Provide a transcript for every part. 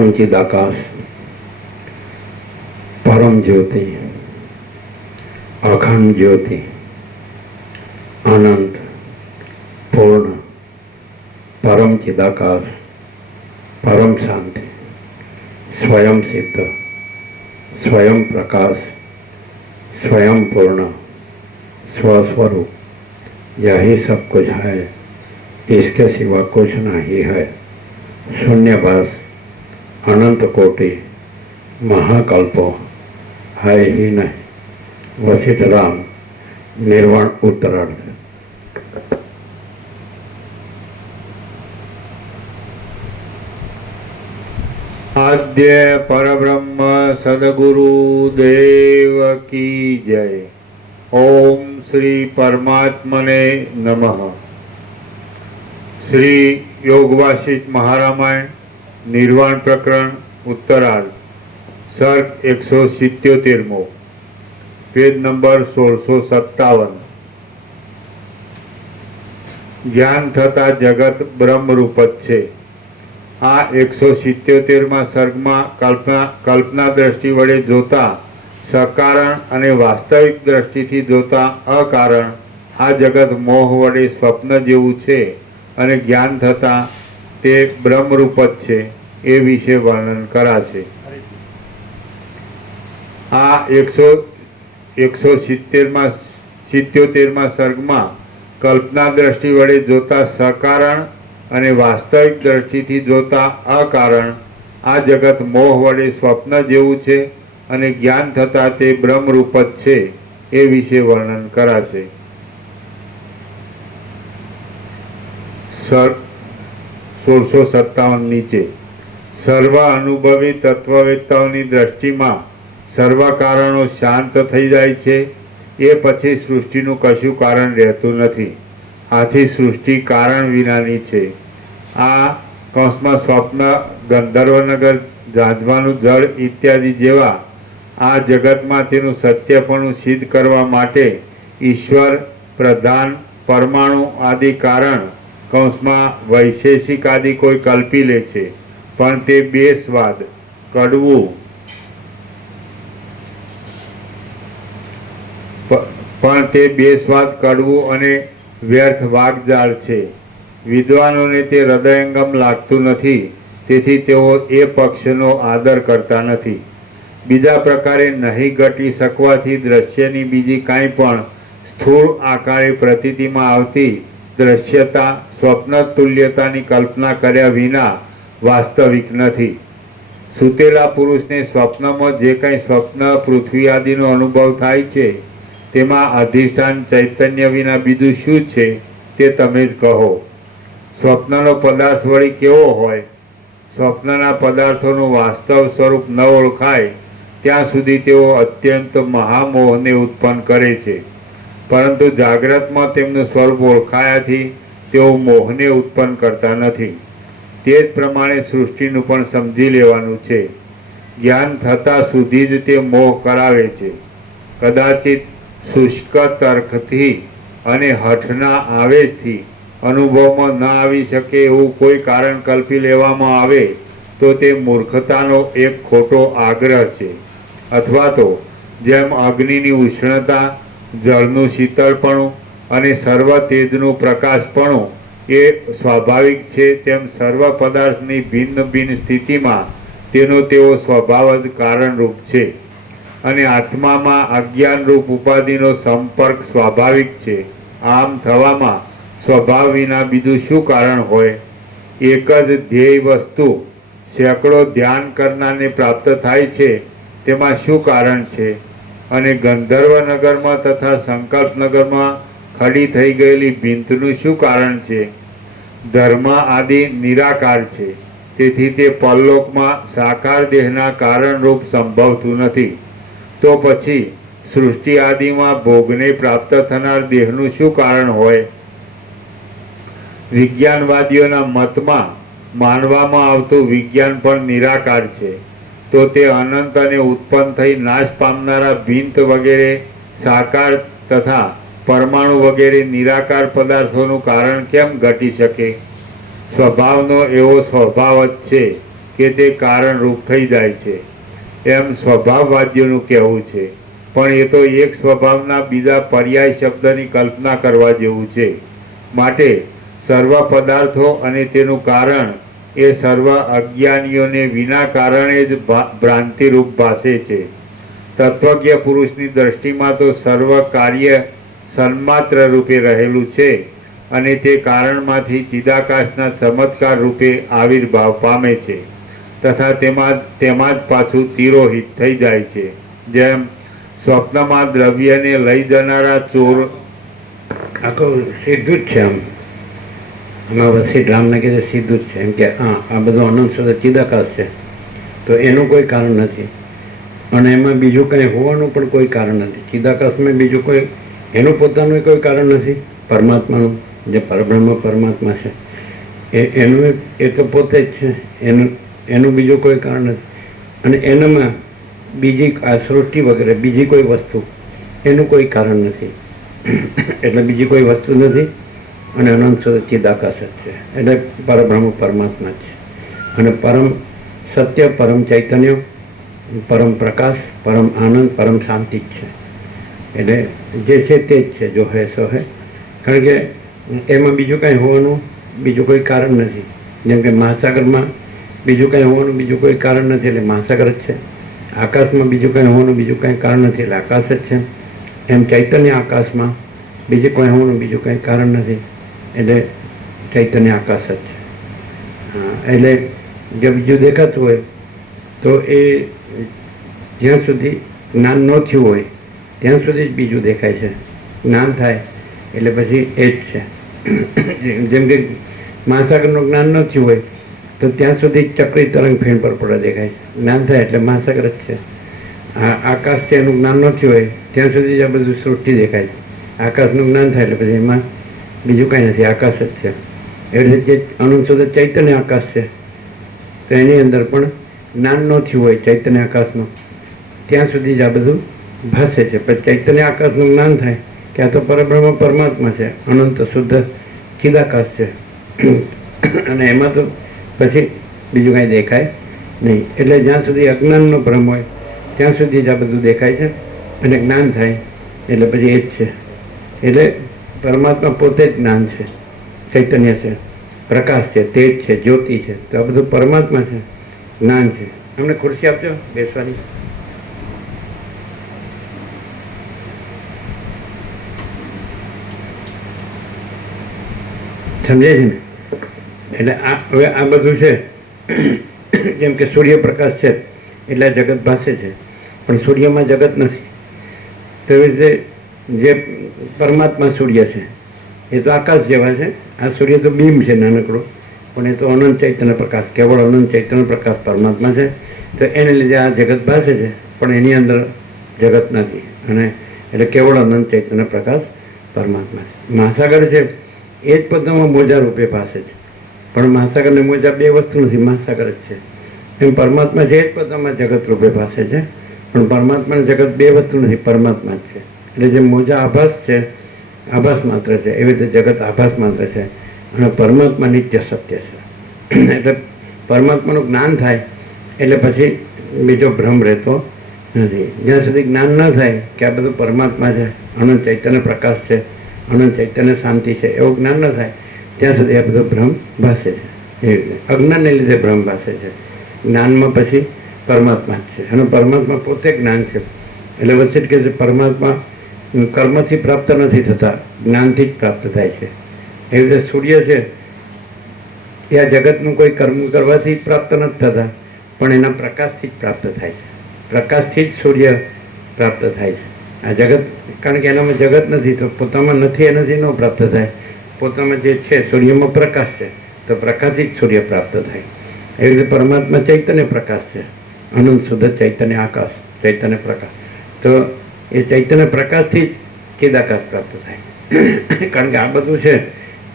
परम चिदाकाश, परम ज्योति, अखंड ज्योति, अनंत पूर्ण परम चिदाकाश, परम शांति, स्वयं सिद्ध, स्वयं प्रकाश, स्वयं पूर्ण, स्वस्वरूप, यही सब कुछ है, इसके सिवा कुछ नहीं है। शून्यवास अनंत कोटि महाकल्पो है ही नहीं। वशिष्ठ राम निर्वाण उत्तरार्ध। आद्य परब्रह्म सदगुरु देव की जय। ओम श्री परमात्मने नमः। श्री योग वासिष्ठ महारामायण निर्वाण प्रकरण उत्तरार्ध, सर्ग 177, पेज नंबर 1657। ज्ञान थता जगत ब्रह्मरूप ज छे। आ 177 सर्गમાં કલ્પના દ્રષ્ટિ વડે જોતા સકારણ અને વાસ્તવિક દ્રષ્ટિથી જોતા અકારણ આ જગત મોહ વડે સ્વપ્ન જેવું છે અને જ્ઞાન થતાં તે બ્રહ્મરૂપ જ છે એ વિશે વર્ણન કરાશે। આ 177 સર્ગમાં કલ્પના દ્રષ્ટિ વડે જોતા સકારણ અને વાસ્તવિક દ્રષ્ટિથી જોતા અકારણ આ જગત મોહ વડે સ્વપ્ન જેવું છે અને જ્ઞાન થતાં તે બ્રહ્મરૂપ જ છે એ વિશે વર્ણન કરાશે। 1657 નીચે સર્વ અનુભવી તત્વવેત્તાઓની દ્રષ્ટિમાં સર્વ કારણો શાંત થઈ જાય છે એ પછી સૃષ્ટિનું કશું કારણ રહેતું નથી। આથી સૃષ્ટિ કારણ વિનાની છે। આ કૌંસમાં સ્વપ્ન, ગંધર્વનગર, ઝાંઝવાનું જળ ઇત્યાદિ જેવા આ જગતમાં તેનું સત્યપણું સિદ્ધ કરવા માટે ઈશ્વર, પ્રધાન, પરમાણુ આદિ કારણ કૌંસમાં વૈશેષિક આદિ કોઈ કલ્પી લે છે, પણ તે બે સ્વાદ કડવું અને વ્યર્થ વાગજાળ છે। વિદ્વાનોને તે હૃદયંગમ લાગતું નથી, તેથી તેઓ એ પક્ષનો આદર કરતા નથી। બીજા પ્રકારે નહીં ઘટી શકવાથી દ્રશ્યની બીજી કાંઈ પણ સ્થૂળ આકારે પ્રતીતિમાં આવતી દ્રશ્યતા સ્વપ્ન તુલ્યતાની કલ્પના કર્યા વિના વાસ્તવિક નથી। સૂતેલા પુરુષને સ્વપ્નમાં જે કંઈ સ્વપ્ન પૃથ્વી આદિનો અનુભવ થાય છે તેમાં અધિષ્ઠાન ચૈતન્ય વિના બીજું શું છે તે તમે જ કહો। સ્વપ્નનો પદાર્થ વળી કેવો હોય? સ્વપ્નના પદાર્થોનું વાસ્તવ સ્વરૂપ ન ઓળખાય ત્યાં સુધી તેઓ અત્યંત મહામોહને ઉત્પન્ન કરે છે, પરંતુ જાગ્રતમાં તેમનું સ્વરૂપ ઓળખાયાથી તેઓ મોહને ઉત્પન્ન કરતા નથી। તે જ પ્રમાણે સૃષ્ટિનું પણ સમજી લેવાનું છે। જ્ઞાન થતાં સુધી જ તે મોહ કરાવે છે। કદાચિત શુષ્ક તર્કથી અને હઠના આવેશથી અનુભવમાં ન આવી શકે એવું કોઈ કારણ કલ્પી લેવામાં આવે તો તે મૂર્ખતાનો એક ખોટો આગ્રહ છે। અથવા તો જેમ અગ્નિની ઉષ્ણતા, જળનું શીતળપણું અને સર્વ તેજનું પ્રકાશપણું એ સ્વાભાવિક છે, તેમ સર્વ પદાર્થની ભિન્ન ભિન્ન સ્થિતિમાં તેનો તેવો સ્વભાવ જ કારણરૂપ છે। અને આત્મામાં અજ્ઞાનરૂપ ઉપાધિનો સંપર્ક સ્વાભાવિક છે। આમ થવામાં સ્વભાવ વિના બીજું શું કારણ હોય? એક જ ધ્યેય વસ્તુ સેંકડો ધ્યાન કરનારને પ્રાપ્ત થાય છે તેમાં શું કારણ છે? અને ગંધર્વનગરમાં તથા સંકલ્પનગરમાં ખડી થઈ ગયેલી ભીંતનું શું કારણ છે? ધર્મ આદિ નિરાકાર છે, તેથી તે પરલોકમાં સાકાર દેહના કારણરૂપ સંભવતું નથી। તો પછી સૃષ્ટિ આદિમાં ભોગને પ્રાપ્ત થનાર દેહનું શું કારણ હોય? વિજ્ઞાનવાદીઓના મતમાં માનવામાં આવતું વિજ્ઞાન પણ નિરાકાર છે, તો તે અનંત અને ઉત્પન્ન થઈ નાશ પામનારા ભીંત વગેરે સાકાર તથા પરમાણુ વગેરે નિરાકાર પદાર્થોનું કારણ કેમ ઘટી શકે? સ્વભાવનો એવો સ્વભાવ જ છે કે તે કારણરૂપ થઈ જાય છે એમ સ્વભાવવાદીઓનું કહેવું છે. પણ એ તો એક સ્વભાવના બીજા પર્યાય શબ્દની કલ્પના કરવા જેવું છે. માટે સર્વ પદાર્થો અને તેનું કારણ એ સર્વ અજ્ઞાનીઓને વિના કારણે જ ભ્રાંતિરૂપ ભાસે છે. તત્વજ્ઞ પુરુષની દ્રષ્ટિમાં તો સર્વ કાર્ય સન્માત્ર રૂપે રહેલું છે અને તે કારણમાંથી ચિદાકાશના ચમત્કાર રૂપે આવિર્ભાવ પામે છે તથા તેમાં જ પાછું તિરોહિત થઈ જાય છે. જેમ સ્વપ્નમાં દ્રવ્યને લઈ જનારા ચોર. આખું સીધું જ છે. આમાં વસીઠ રામને કીધે સીધું જ છે. એમ કે હા, આ બધું અનંત શુદ્ધ ચિદાકાશ છે, તો એનું કોઈ કારણ નથી અને એમાં બીજું કંઈ હોવાનું પણ કોઈ કારણ નથી. ચિદાકાશમાં બીજું કોઈ એનું પોતાનું કોઈ કારણ નથી. પરમાત્માનું જે પરબ્રહ્મ પરમાત્મા છે એનું એ તો પોતે જ છે. એનું બીજું કોઈ કારણ નથી. અને એનામાં બીજી આ સૃષ્ટિ વગેરે બીજી કોઈ વસ્તુ એનું કોઈ કારણ નથી. એટલે બીજી કોઈ વસ્તુ નથી અને અનંત શુદ્ધ ચિદાકાશ જ છે. એટલે પરબ્રહ્મ પરમાત્મા છે અને પરમ સત્ય, પરમ ચૈતન્ય, પરમ પ્રકાશ, પરમ આનંદ, પરમ શાંતિ જ છે. એટલે જે છે તે જ છે. જો હે સો હે. કારણ કે એમાં બીજું કાંઈ હોવાનું બીજું કોઈ કારણ નથી. જેમ કે મહાસાગરમાં બીજું કાંઈ હોવાનું બીજું કોઈ કારણ નથી એટલે મહાસાગર જ છે. આકાશમાં બીજું કાંઈ હોવાનું બીજું કાંઈ કારણ નથી એટલે આકાશ જ છે. એમ ચૈતન્ય આકાશમાં બીજું કાંઈ હોવાનું બીજું કાંઈ કારણ નથી એટલે ચૈતન્ય આકાશ જ છે. હા, એટલે જો બીજું દેખાતું હોય તો એ જ્યાં સુધી જ્ઞાન ન થયું હોય ત્યાં સુધી જ બીજું દેખાય છે. જ્ઞાન થાય એટલે પછી એ જ છે. જેમ કે મહાસાગરનું જ્ઞાન ન થયું હોય તો ત્યાં સુધી ચક્રી તરંગ ફેણ પર પડે દેખાય. જ્ઞાન થાય એટલે મહાસાગર જ છે. આકાશ છે એનું જ્ઞાન ન થયું હોય ત્યાં સુધી જ આ બધું સૃષ્ટિ દેખાય. આકાશનું જ્ઞાન થાય એટલે પછી એમાં બીજું કાંઈ નથી, આકાશ જ છે. એટલે જે અનંત શુદ્ધ ચૈતન્ય આકાશ છે તો એની અંદર પણ જ્ઞાન ન થયું હોય ચૈતન્ય આકાશનું ત્યાં સુધી જ આ બધું ભાસે છે. પણ ચૈતન્ય આકાશનું જ્ઞાન થાય કે આ તો પરબ્રહ્મ પરમાત્મા છે, અનંત શુદ્ધ ચિદાકાશ છે અને એમાં તો પછી બીજું કાંઈ દેખાય નહીં. એટલે જ્યાં સુધી અજ્ઞાનનો ભ્રમ હોય ત્યાં સુધી જ આ બધું દેખાય છે અને જ્ઞાન થાય એટલે પછી એ જ છે. એટલે પરમાત્મા પોતે જ જ્ઞાન છે, ચૈતન્ય છે, પ્રકાશ છે, તેજ છે, જ્યોતિ છે. તો આ બધું પરમાત્મા છે, જ્ઞાન છે. અમને ખુરશી આપજો બેસવાની. સમજે છે ને? એટલે હવે આ બધું છે જેમ કે સૂર્યપ્રકાશ છે એટલે આ જગત ભાસે છે પણ સૂર્યમાં જગત નથી. તો એવી રીતે જે પરમાત્મા સૂર્ય છે એ તો આકાશ જેવા છે. આ સૂર્ય તો બીમ છે નાનકડો, પણ એ તો અનંત ચૈતન્ય પ્રકાશ, કેવળ અનંત ચૈતન્ય પ્રકાશ પરમાત્મા છે. તો એને લીધે આ જગત ભાસે છે પણ એની અંદર જગત નથી અને એટલે કેવળ અનંત ચૈતન્ય પ્રકાશ પરમાત્મા છે. મહાસાગર છે એ જ પદમાં મોજા રૂપે ભાસે છે પણ મહાસાગર ને મોજા બે વસ્તુ નથી, મહાસાગર જ છે. એમ પરમાત્મા છે એ જ પદમાં જગત રૂપે ભાસે છે પણ પરમાત્માને જગત બે વસ્તુ નથી, પરમાત્મા જ છે. એટલે જે મોજા આભાસ છે, આભાસ માત્ર છે, એવી રીતે જગત આભાસ માત્ર છે અને પરમાત્મા નિત્ય સત્ય છે. એટલે પરમાત્માનું જ્ઞાન થાય એટલે પછી બીજો ભ્રમ રહેતો નથી. જ્યાં સુધી જ્ઞાન ન થાય કે આ બધું પરમાત્મા છે, અનંત ચૈતન્ય પ્રકાશ છે, અનંત ચૈતન્ય શાંતિ છે, એવું જ્ઞાન ન થાય ત્યાં સુધી આ બધો ભ્રમ ભાસે છે. એવી રીતે અજ્ઞાનને લીધે ભ્રમ ભાસે છે. જ્ઞાનમાં પછી પરમાત્મા જ છે અને પરમાત્મા પોતે જ્ઞાન છે. એટલે વચ્ચે કે છે પરમાત્મા કર્મથી પ્રાપ્ત નથી થતા, જ્ઞાનથી જ પ્રાપ્ત થાય છે. એવી રીતે સૂર્ય છે એ આ જગતનું કોઈ કર્મ કરવાથી જ પ્રાપ્ત નથી થતા પણ એના પ્રકાશથી જ પ્રાપ્ત થાય છે. પ્રકાશથી જ સૂર્ય પ્રાપ્ત થાય છે. આ જગત કારણ કે એનામાં જગત નથી તો પોતામાં નથી એનાથી ન પ્રાપ્ત થાય. પોતામાં જે છે સૂર્યમાં પ્રકાશ છે તો પ્રકાશથી જ સૂર્ય પ્રાપ્ત થાય. એવી રીતે પરમાત્મા ચૈતન્ય પ્રકાશ છે, અનંત શુદ્ધ ચૈતન્ય આકાશ, ચૈતન્ય પ્રકાશ. તો એ ચૈતન્ય પ્રકાશથી જ ચિદાકાશ પ્રાપ્ત થાય. કારણ કે આ બધું છે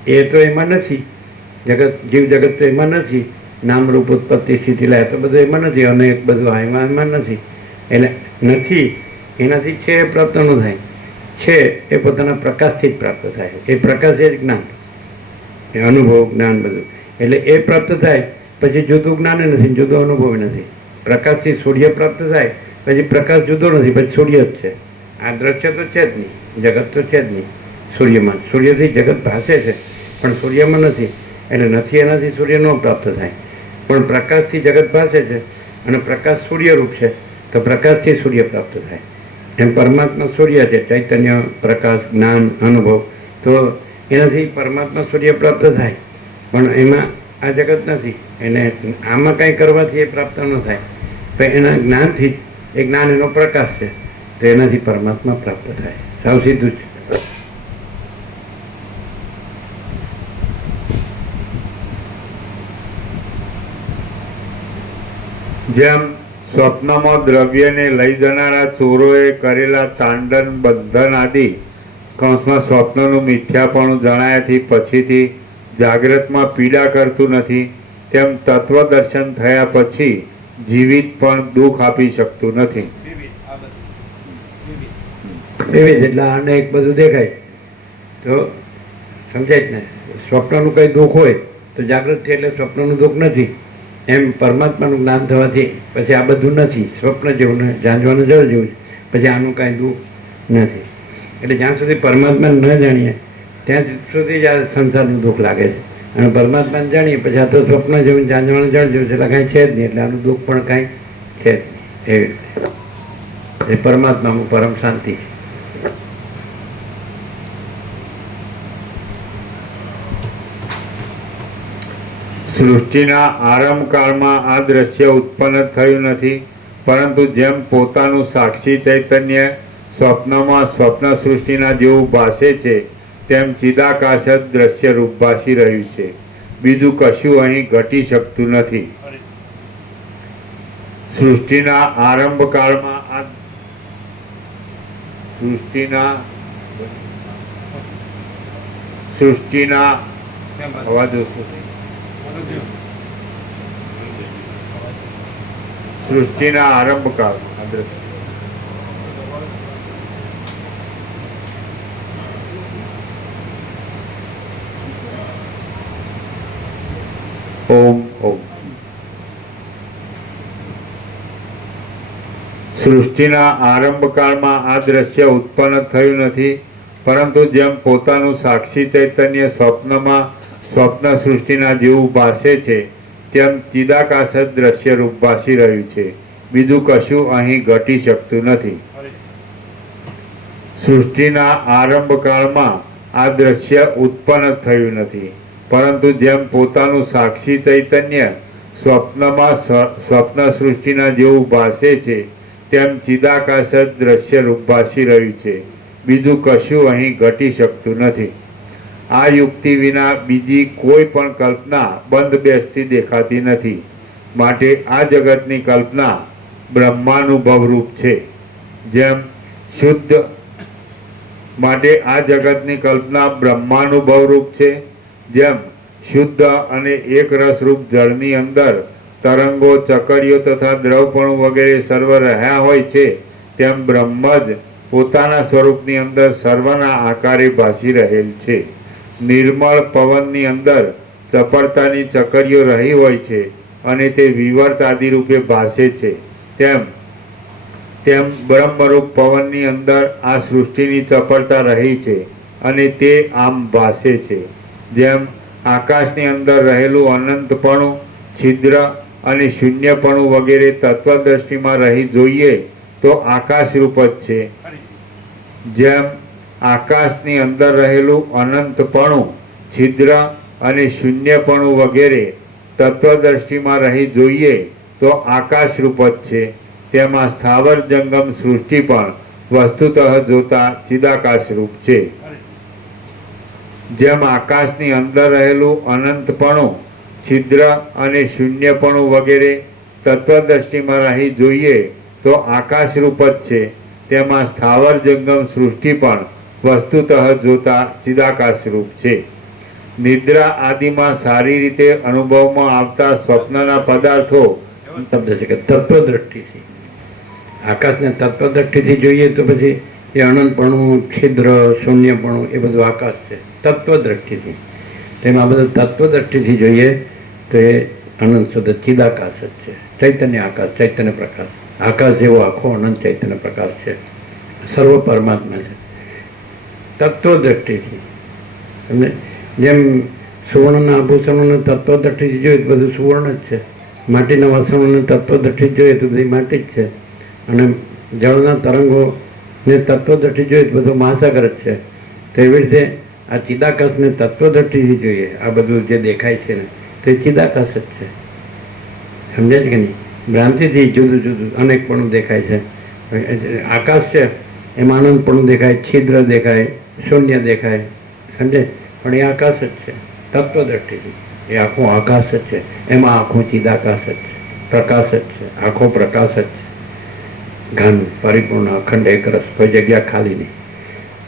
એ તો એમાં નથી, જગત જીવ જગત તો એમાં નથી, નામરૂપ ઉત્પત્તિ સ્થિતિ લાય તો બધું એમાં નથી અને બધું એમાં નથી. એટલે નથી એનાથી છે એ પ્રાપ્ત ન થાય, છે એ પોતાના પ્રકાશથી જ પ્રાપ્ત થાય. એ પ્રકાશ એ જ જ્ઞાન, એ અનુભવ જ્ઞાન બધું. એટલે એ પ્રાપ્ત થાય પછી જુદું જ્ઞાન નથી, જુદો અનુભવ નથી. પ્રકાશથી સૂર્ય પ્રાપ્ત થાય પછી પ્રકાશ જુદો નથી, પછી સૂર્ય જ છે. આ દ્રશ્ય તો છે જ નહીં, જગત તો છે જ નહીં સૂર્યમાં. સૂર્યથી જગત ભાસે છે પણ સૂર્યમાં નથી, એટલે નથી એનાથી સૂર્ય ન પ્રાપ્ત થાય. પણ પ્રકાશથી જગત ભાસે છે અને પ્રકાશ સૂર્યરૂપ છે, તો પ્રકાશથી સૂર્ય પ્રાપ્ત થાય. એમ પરમાત્મા સૂર્ય છે, ચૈતન્ય, પ્રકાશ, જ્ઞાન, અનુભવ. તો એનાથી પરમાત્મા સૂર્ય પ્રાપ્ત થાય, પણ એમાં આ જગત નથી. એને આમાં કાંઈ કરવાથી એ પ્રાપ્ત ન થાય, પણ એના જ્ઞાનથી જ, એ જ્ઞાન એનો પ્રકાશ છે, તો એનાથી પરમાત્મા પ્રાપ્ત થાય. સાવ સીધું જ. જેમ સ્વપ્નમાં દ્રવ્યને લઈ જનારા ચોરોએ કરેલા તાંડન, બંધન આદિ કૌંસમાં સ્વપ્નનું મિથ્યાપણું જણાયાથી પછીથી જાગ્રતમાં પીડા કરતું નથી, તેમ તત્વદર્શન થયા પછી જીવિત પણ દુઃખ આપી શકતું નથી. વિવિધ એટલે આને એક બધું દેખાય તો સમજાય જ ને. સ્વપ્નનું કંઈ દુઃખ હોય તો જાગૃત છે એટલે સ્વપ્નનું દુઃખ નથી. એમ પરમાત્માનું જ્ઞાન થવાથી પછી આ બધું નથી, સ્વપ્ન જેવું ને જાંજવાનું જળ જેવું છે, પછી આનું કાંઈ દુઃખ નથી. એટલે જ્યાં સુધી પરમાત્માને ન જાણીએ ત્યાં સુધી જ આ સંસારનું દુઃખ લાગે છે. અને પરમાત્માને જાણીએ પછી આ તો સ્વપ્ન જેવું, જાંજવાનું જળ જેવું છે, એટલે કાંઈ છે જ નહીં, એટલે આનું દુઃખ પણ કાંઈ છે જ નહીં. એવી રીતે એ પરમાત્મામાં પરમ શાંતિ છે. સૃષ્ટિના આરંભકાળમાં આ દ્રશ્ય ઉત્પન્ન થયું નથી, પરંતુ જેમ પોતાનું સાક્ષી ચૈતન્ય સ્વપ્નમાં સ્વપ્ન સૃષ્ટિના જેવું ભાસે છે, તેમ ચિદાકાશ જ દ્રશ્ય રૂપ ભાસી રહ્યું છે. બીજું કશું અહીં ઘટી શકતું નથી. સૃષ્ટિના આરંભકાળમાં આ સૃષ્ટિના અવાજ ઓછો થઈ. સૃષ્ટિના આરંભકાળમાં આ દ્રશ્ય ઓમ ઓમ. સૃષ્ટિના આરંભકાળમાં આ દ્રશ્ય ઉત્પન્ન થયું નથી, પરંતુ જેમ પોતાનું સાક્ષી ચૈતન્ય સ્વપ્નમાં સ્વપ્ન સૃષ્ટિના જેવું ભાસે છે, તેમ ચિદાકાશ જ દ્રશ્ય રૂપ ભાસી રહ્યું છે. બીજું કશું અહીં ઘટી શકતું નથી. સૃષ્ટિના આરંભકાળમાં આ દ્રશ્ય ઉત્પન્ન થયું નથી, પરંતુ જેમ પોતાનું સાક્ષી ચૈતન્ય સ્વપ્નમાં સ્વપ્ન સૃષ્ટિના જેવું ભાસે છે, તેમ ચિદાકાશ જ દ્રશ્ય રૂપ ભાસી રહ્યું છે. બીજું કશું અહીં ઘટી શકતું નથી. આ યુક્તિ વિના બીજી કોઈ પણ કલ્પના બંધ બેસતી દેખાતી નથી. માટે આ જગતની કલ્પના બ્રહ્માનુભવરૂપ છે. જેમ શુદ્ધ માટે આ જગતની કલ્પના બ્રહ્માનુભવરૂપ છે. જેમ શુદ્ધ અને એક રસરૂપ જળની અંદર તરંગો, ચકરીઓ તથા દ્રવપણું વગેરે સર્વ રહ્યા હોય છે, તેમ બ્રહ્મ જ પોતાના સ્વરૂપની અંદર સર્વના આકારે ભાસી રહેલ છે. નિર્મળ પવનની અંદર ચપળતાની ચકરીઓ રહી હોય છે અને તે વિવર્ત આદિ રૂપે ભાસે છે, તેમ બ્રહ્મરૂપ પવનની અંદર આ સૃષ્ટિની ચપળતા રહી છે અને તે આમ ભાસે છે. જેમ આકાશની અંદર રહેલું અનંતપણું, છિદ્ર અને શૂન્યપણું વગેરે તત્વદ્રષ્ટિમાં રહી જોઈએ તો આકાશરૂપ જ છે. જેમ આકાશની અંદર રહેલું અનંતપણું, છિદ્ર અને શૂન્યપણું વગેરે તત્વદ્રષ્ટિમાં રહી જોઈએ તો આકાશરૂપ જ છે, તેમાં સ્થાવર જંગમ સૃષ્ટિ પણ વસ્તુતઃ જોતા ચિદાકાશરૂપ છે. જેમ આકાશની અંદર રહેલું અનંતપણું, છિદ્ર અને શૂન્યપણું વગેરે તત્વદ્રષ્ટિમાં રહી જોઈએ તો આકાશરૂપ જ છે, તેમાં સ્થાવર જંગમ સૃષ્ટિ પણ વસ્તુતઃ જોતા ચિદાકાશરૂપ છે. નિદ્રા આદિમાં સારી રીતે અનુભવમાં આવતા સ્વપ્નના પદાર્થો શબ્દ છે કે તત્વદ્રષ્ટિથી, આકાશને તત્વદ્રષ્ટિથી જોઈએ તો પછી એ અનંતપણું, છિદ્ર, શૂન્યપણું એ બધું આકાશ છે તત્વદ્રષ્ટિથી. તેમાં બધું તત્વદ્રષ્ટિથી જોઈએ તો એ અનંત શુદ્ધ ચિદાકાશ જ છે. ચૈતન્ય આકાશ, ચૈતન્ય પ્રકાશ, આકાશ જેવો આખો અનંત ચૈતન્ય પ્રકાશ છે. સર્વ પરમાત્મા છે તત્વ દ્રષ્ટિથી. સમજે? જેમ સુવર્ણના આભૂષણોને તત્વ દ્રષ્ટિથી જોઈએ તો બધું સુવર્ણ જ છે, માટીના વાસણોને તત્વ દ્રષ્ટિથી જોઈએ તો બધી માટી જ છે, અને જળના તરંગોને તત્વ દ્રષ્ટિથી જોઈએ તો બધું મહાસાગર જ છે. તો એવી રીતે આ ચિદાકાશને તત્વ દ્રષ્ટિથી જોઈએ, આ બધું જે દેખાય છે ને તો એ ચિદાકાશ જ છે. સમજે છે કે નહીં? ભ્રાંતિથી જુદું જુદું અનેકપણું દેખાય છે. આકાશ છે એમાં અનંતપણું દેખાય, છિદ્ર દેખાય, શૂન્ય દેખાય. સમજે? પણ એ આકાશ જ છે તત્વ દ્રષ્ટિથી. એ આખું આકાશ જ છે, એમાં આખું ચિદાકાશ જ છે, પ્રકાશ જ છે, આખો પ્રકાશ જ છે. ઘન પરિપૂર્ણ અખંડ એકરસ, કોઈ જગ્યા ખાલી નહીં.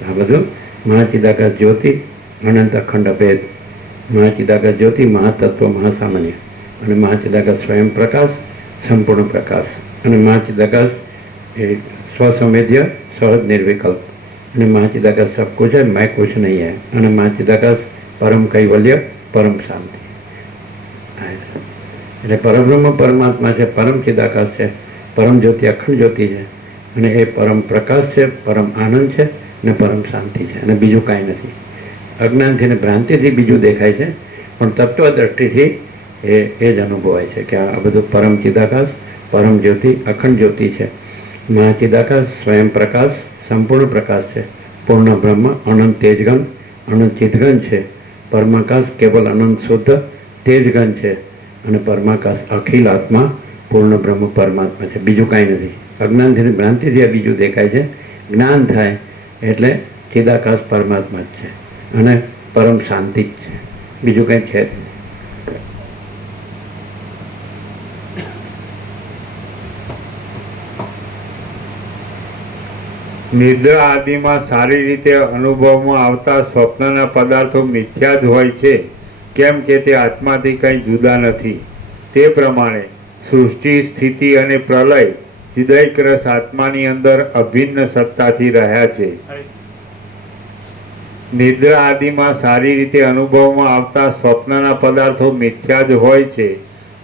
આ બધું મહાચિદાકાશ જ્યોતિ, અનંત અખંડ અભેદ. મહાચિદાકાશ જ્યોતિ, મહાતત્વ, મહાસામાન્ય, અને મહાચિદાકાશ સ્વયં પ્રકાશ, સંપૂર્ણ પ્રકાશ. અને મહાચિદાકાશ એ સ્વસંવેદ્ય, સહજ નિર્વિકલ્પ. અને મહાચિદાકાશ સબ કુછ है, मैं कुछ नहीं है. અને મહાચિદાકાશ પરમ કૈવલ્ય, પરમ શાંતિ. એટલે પરબ્રહ્મ પરમાત્મા છે, પરમ ચિદાકાશ છે, પરમ જ્યોતિ, અખંડ જ્યોતિ છે, અને એ પરમ પ્રકાશ છે, પરમ આનંદ છે, અને પરમ શાંતિ છે, અને બીજું કાંઈ નથી. અજ્ઞાનથી ને ભ્રાંતિથી બીજું દેખાય છે, પણ તત્વ દ્રષ્ટિથી એ જ અનુભવાય છે કે આ બધું પરમ ચિદાકાશ, પરમ જ્યોતિ, અખંડ જ્યોતિ છે. મહાચિદાકાશ સ્વયં પ્રકાશ, સંપૂર્ણ પ્રકાશ છે, પૂર્ણ બ્રહ્મ, અનંત તેજગન, અનંત ચિદગન છે. પરમાકાશ કેવલ અનંત શુદ્ધ તેજગન છે, અને પરમાકાશ અખિલ આત્મા, પૂર્ણ બ્રહ્મ પરમાત્મા છે, બીજું કાંઈ નથી. અજ્ઞાનથી ને ભ્રાંતિથી આ બીજું દેખાય છે. જ્ઞાન થાય એટલે ચિદાકાશ પરમાત્મા જ છે, અને પરમ શાંતિ જ છે, બીજું કંઈ છે જ નહીં. નિદ્રા આદિમાં સારી રીતે અનુભવમાં આવતા સ્વપ્નના પદાર્થો મિથ્યા જ હોય છે, કેમ કે તે આત્માથી કંઈ જુદા નથી. તે પ્રમાણે સૃષ્ટિ, સ્થિતિ અને પ્રલય ચિદૈક રસ આત્માની અંદર અભિન્ન સત્તાથી રહ્યા છે. નિદ્રા આદિમાં સારી રીતે અનુભવમાં આવતા સ્વપ્નના પદાર્થો મિથ્યા જ હોય છે,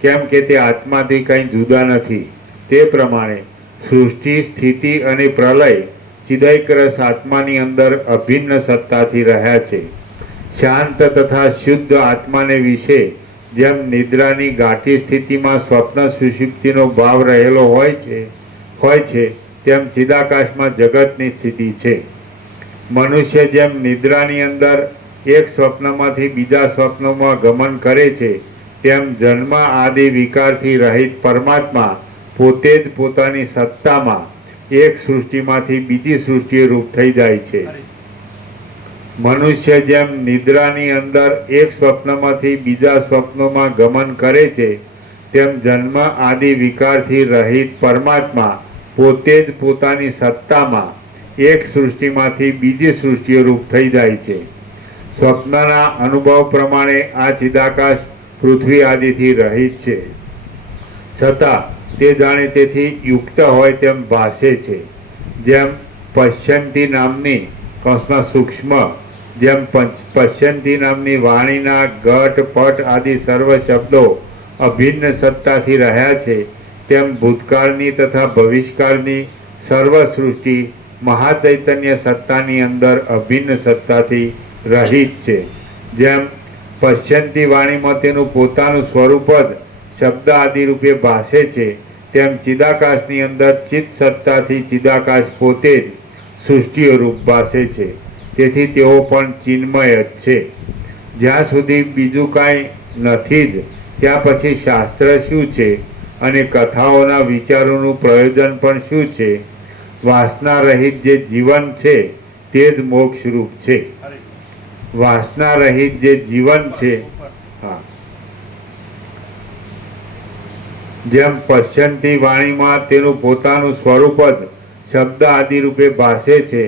કેમ કે તે આત્માથી કંઈ જુદા નથી. તે પ્રમાણે સૃષ્ટિ, સ્થિતિ અને પ્રલય ચિદૈક રસ આત્માની અંદર અભિન્ન સત્તાથી રહ્યા છે. શાંત તથા શુદ્ધ આત્માને વિશે જેમ નિદ્રાની ગાઢી સ્થિતિમાં સ્વપ્ન સુષુપ્તિનો ભાવ રહેલો હોય છે તેમ ચિદાકાશમાં જગતની સ્થિતિ છે. મનુષ્ય જેમ નિદ્રાની અંદર એક સ્વપ્નમાંથી બીજા સ્વપ્નમાં ગમન કરે છે, તેમ જન્મ આદિ વિકારથી રહિત પરમાત્મા પોતે જ પોતાની સત્તામાં એક સૃષ્ટિમાંથી બીજી સૃષ્ટિએ રૂપ થઈ જાય છે. મનુષ્ય જેમ નિદ્રાની અંદર એક સ્વપ્નમાંથી બીજા સ્વપ્નોમાં ગમન કરે છે, તેમ જન્મ આદિ વિકારથી રહિત પરમાત્મા પોતે જ પોતાની સત્તામાં એક સૃષ્ટિમાંથી બીજી સૃષ્ટિએ રૂપ થઈ જાય છે. સ્વપ્નના અનુભવ પ્રમાણે આ ચિદાકાશ પૃથ્વી આદિથી રહિત છે, છતાં તે જાણે તેથી યુક્ત હોય તેમ ભાસે છે. જેમ પશ્યંતી નામની કૌંસમાં સૂક્ષ્મ, જેમ પશ્યંતી નામની વાણીના ઘટ, પટ આદિ સર્વ શબ્દો અભિન્ન સત્તાથી રહ્યા છે, તેમ ભૂતકાળની તથા ભવિષ્યકાળની સર્વ સૃષ્ટિ મહાચૈતન્ય સત્તાની અંદર અભિન્ન સત્તાથી રહિત છે. જેમ પશ્યંતી વાણીમાં તેનું પોતાનું સ્વરૂપ જ શબ્દ આદિ રૂપે ભાસે છે, તેમ ચિદાકાશની અંદર ચિત્ત સત્તાથી ચિદાકાશ પોતે જ સૃષ્ટિઓ રૂપ ભાસે છે. તેથી તેઓ પણ ચિન્મય જ છે. જ્યાં સુધી બીજું કાંઈ નથી જ ત્યાં પછી શાસ્ત્ર શું છે અને કથાઓના વિચારોનું પ્રયોજન પણ શું છે? વાસના રહિત જે જીવન છે તે જ મોક્ષરૂપ છે. વાસના રહિત જે જીવન છે, હા, જેમ પશ્યંતી વાણીમાં તેનું પોતાનું સ્વરૂપ જ શબ્દ આદિ રૂપે ભાસે છે,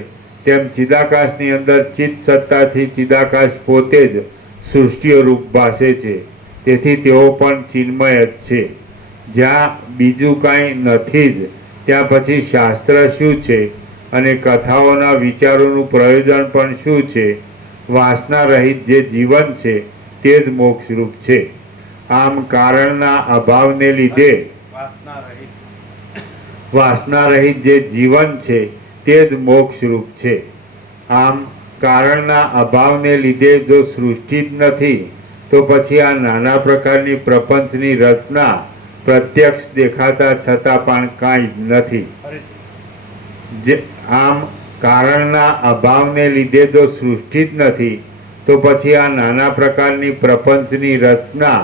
તેમ ચિદાકાશની અંદર ચિત્ત સત્તાથી ચિદાકાશ પોતે જ સૃષ્ટિઓ રૂપ ભાસે છે. તેથી તેઓ પણ ચિન્મય જ છે. જ્યાં બીજું કાંઈ નથી જ ત્યાં પછી શાસ્ત્ર શું છે અને કથાઓના વિચારોનું પ્રયોજન પણ શું છે? વાસના રહિત જે જીવન છે તે જ મોક્ષરૂપ છે. આમ કારણના અભાવને લીધે વાસના રહિત જે જીવન છે તે જ મોક્ષરૂપ છે. આમ કારણના અભાવને લીધે જો સૃષ્ટિ જ નથી તો પછી આ નાના પ્રકારની પ્રપંચની રચના પ્રત્યક્ષ દેખાતા છતાં પણ કાંઈ જ નથી. આમ કારણના અભાવને લીધે જો સૃષ્ટિ જ નથી તો પછી આ નાના પ્રકારની પ્રપંચની રચના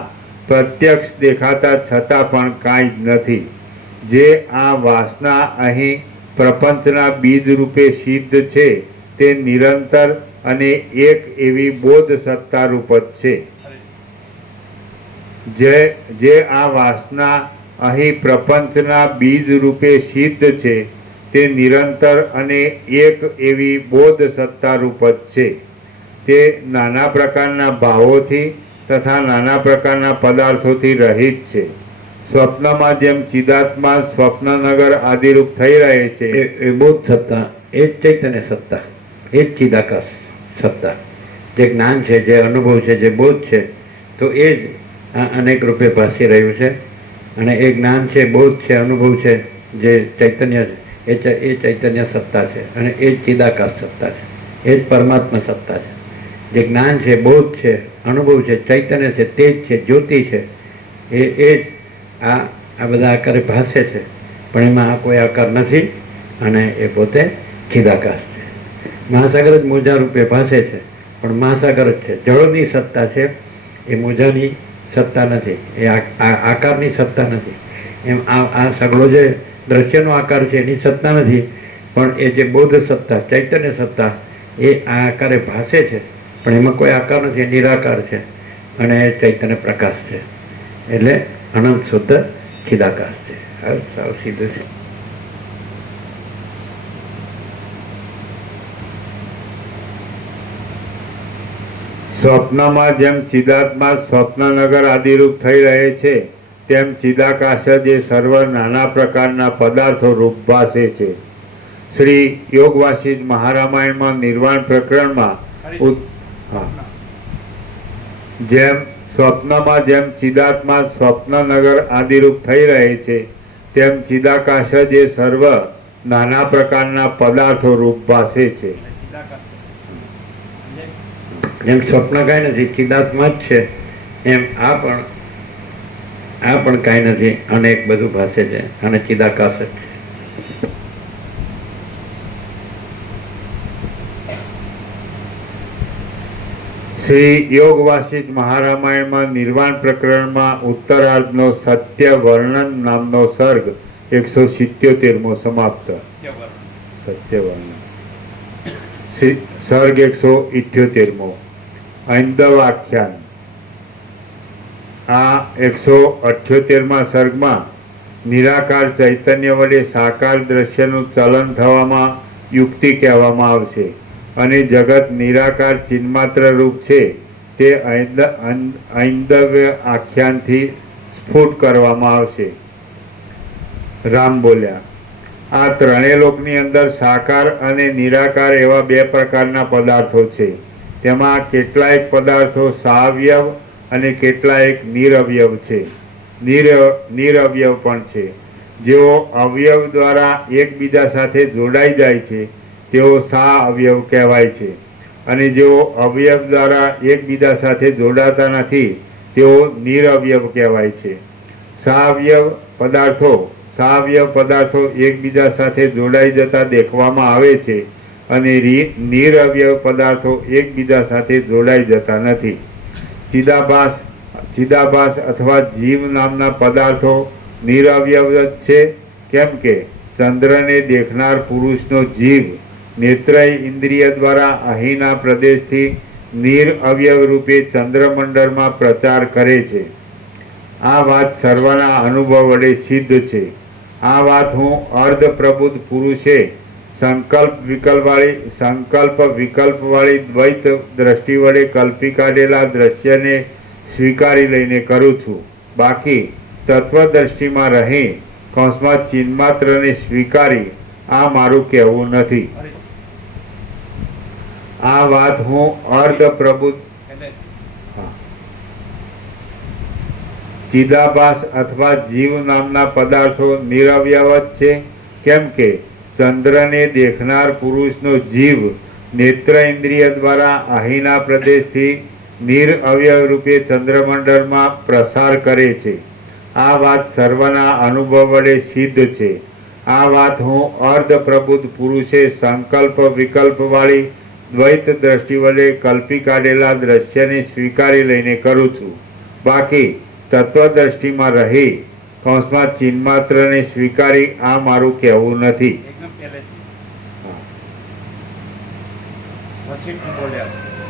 પ્રત્યક્ષ દેખાતા છતાં પણ કાંઈ જ નથી. જે આ વાસના અહીં પ્રપંચના બીજ રૂપે સિદ્ધ છે તે નિરંતર અને એક એવી બોધ સત્તા રૂપ જ છે. જે આ વાસના અહીં પ્રપંચના બીજ રૂપે સિદ્ધ છે તે નિરંતર અને એક એવી બોધ સત્તા રૂપ જ છે. તે નાના પ્રકારના ભાવોથી તથા નાના પ્રકારના પદાર્થોથી રહિત છે. સ્વપ્નમાં જેમ ચિદાત્મા સ્વપ્નનગર આદિરૂપ થઈ રહે છે એ બોધ સત્તા, એ જ ચૈતન્ય સત્તા, એ જ ચિદાકાશ સત્તા, જે જ્ઞાન છે, જે અનુભવ છે, જે બોધ છે, તો એ જ આ અનેક રૂપે ભાસી રહ્યું છે. અને એ જ્ઞાન છે, બોધ છે, અનુભવ છે, જે ચૈતન્ય છે, એ ચૈતન્ય સત્તા છે અને એ જ ચિદાકાશ સત્તા છે, એ જ પરમાત્મા સત્તા છે. જે જ્ઞાન છે, બોધ છે, અનુભવ છે, ચૈતન્ય છે, તેજ છે, જ્યોતિ છે, એ જ આ બધા આકારે ભાસે છે, પણ એમાં આ કોઈ આકાર નથી અને એ પોતે ચિદાકાશ છે. મહાસાગર જ મોજા રૂપે ભાસે છે, પણ મહાસાગર જ છે. જળોની સત્તા છે, એ મોજાની સત્તા નથી, એ આકારની સત્તા નથી. એમ આ સગળો જે દ્રશ્યનો આકાર છે એની સત્તા નથી, પણ એ જે બોધ સત્તા, ચૈતન્ય સત્તા, એ આ આકારે ભાસે છે, પણ એમાં કોઈ આકાર નથી, એ નિરાકાર છે અને ચૈતન્ય પ્રકાશ છે. એટલે અનંત શુદ્ધ ચિદાકાશ છે. સાવ સીધું છે. સ્વપ્નમાં જેમ ચિદાત્મા સ્વપ્નનગર આદિરૂપ થઈ રહે છે તેમ ચિદાકાશ જ એ સર્વ નાના પ્રકારના પદાર્થો રૂપ ભાસે છે. શ્રી યોગવાસિત મહારામાયણમાં નિર્વાણ પ્રકરણમાં જેમ સ્વપ્નમાં જેમ ચિદાત્મા સ્વપ્નનગર આદિરૂપ થઈ રહે છે તેમ ચિદાકાશ જ એ સર્વ નાના પ્રકારના પદાર્થો રૂપ ભાસે છે. જેમ સ્વપ્ન કાંઈ નથી, ચિદાત્મા જ છે, એમ આ પણ કાંઈ નથી અને એક બધું ભાસે છે અને ચિદાકાશ જ છે. શ્રી યોગવાસિત મહારામાયણમાં નિર્વાણ પ્રકરણમાં ઉત્તરાર્ધનો સત્ય વર્ણન નામનો સર્ગ 177મો સમાપ્ત. સત્ય વર્ણન સર્ગ 178મો ઐંદવ આખ્યાન. આ 178મા સર્ગમાં નિરાકાર ચૈતન્ય વડે સાકાર દ્રશ્યનું ચલન થવામાં યુક્તિ કહેવામાં આવશે અને જગત નિરાકાર ચિન્માત્ર રૂપ છે તે ઐંદવ્ય આખ્યાનથી સ્ફુટ કરવામાં આવશે. રામ બોલ્યા, આ ત્રણેય લોકની અંદર સાકાર અને નિરાકાર એવા બે પ્રકારના પદાર્થો છે. તેમાં કેટલાયક પદાર્થો સાવયવ અને કેટલાયક નિરવયવ છે. નિરવયવ પણ છે. જેઓ અવયવ દ્વારા એકબીજા સાથે જોડાઈ જાય છે તેઓ સા અવયવ કહેવાય છે અને જેઓ અવયવ દ્વારા એકબીજા સાથે જોડાતા નથી તેઓ નિરવયવ કહેવાય છે. સાવયવ પદાર્થો એકબીજા સાથે જોડાઈ જતા દેખવામાં આવે છે અને નિરવયવ પદાર્થો એકબીજા સાથે જોડાઈ જતા નથી. ચિદાભાસ અથવા જીવ નામના પદાર્થો નિરવયવ જ છે, કેમ કે ચંદ્રને દેખનાર પુરુષનો જીવ નેત્રય ઇન્દ્રિય દ્વારા અહીંના પ્રદેશથી નિરઅવયવ રૂપે ચંદ્રમંડળમાં પ્રચાર કરે છે. આ વાત સર્વના અનુભવ વડે સિદ્ધ છે. આ વાત હું અર્ધ પ્રબુદ્ધ પુરુષે સંકલ્પ વિકલ્પવાળી દ્વૈત દ્રષ્ટિ વડે કલ્પી કાઢેલા દ્રશ્યને સ્વીકારી લઈને કરું છું. બાકી તત્વદ્રષ્ટિમાં રહી કૌંસમાં ચિન્માત્રને સ્વીકારી આ મારું કહેવું નથી. આ વાત હું અર્ધ પ્રબુદ્ધ ચિદાભાસ અથવા જીવ નામના પદાર્થો નિરવયવ જ છે, કેમ કે ચંદ્રને દેખનાર પુરુષનો જીવ નેત્ર ઇન્દ્રિય દ્વારા અહીંના પ્રદેશથી નિરઅવયવ રૂપે ચંદ્રમંડળમાં પ્રસાર કરે છે. આ વાત સર્વના અનુભવ વડે સિદ્ધ છે. આ વાત હું અર્ધ પ્રબુદ્ધ પુરુષે સંકલ્પ વિકલ્પવાળી દ્વૈત દ્રષ્ટિ વડે કલ્પી કાઢેલા દ્રશ્યને સ્વીકારી લઈને કરું છું. બાકી તત્વદ્રષ્ટિમાં રહી કૌંસમાં ચિન્માત્રને સ્વીકારી આ મારું કહેવું નથી.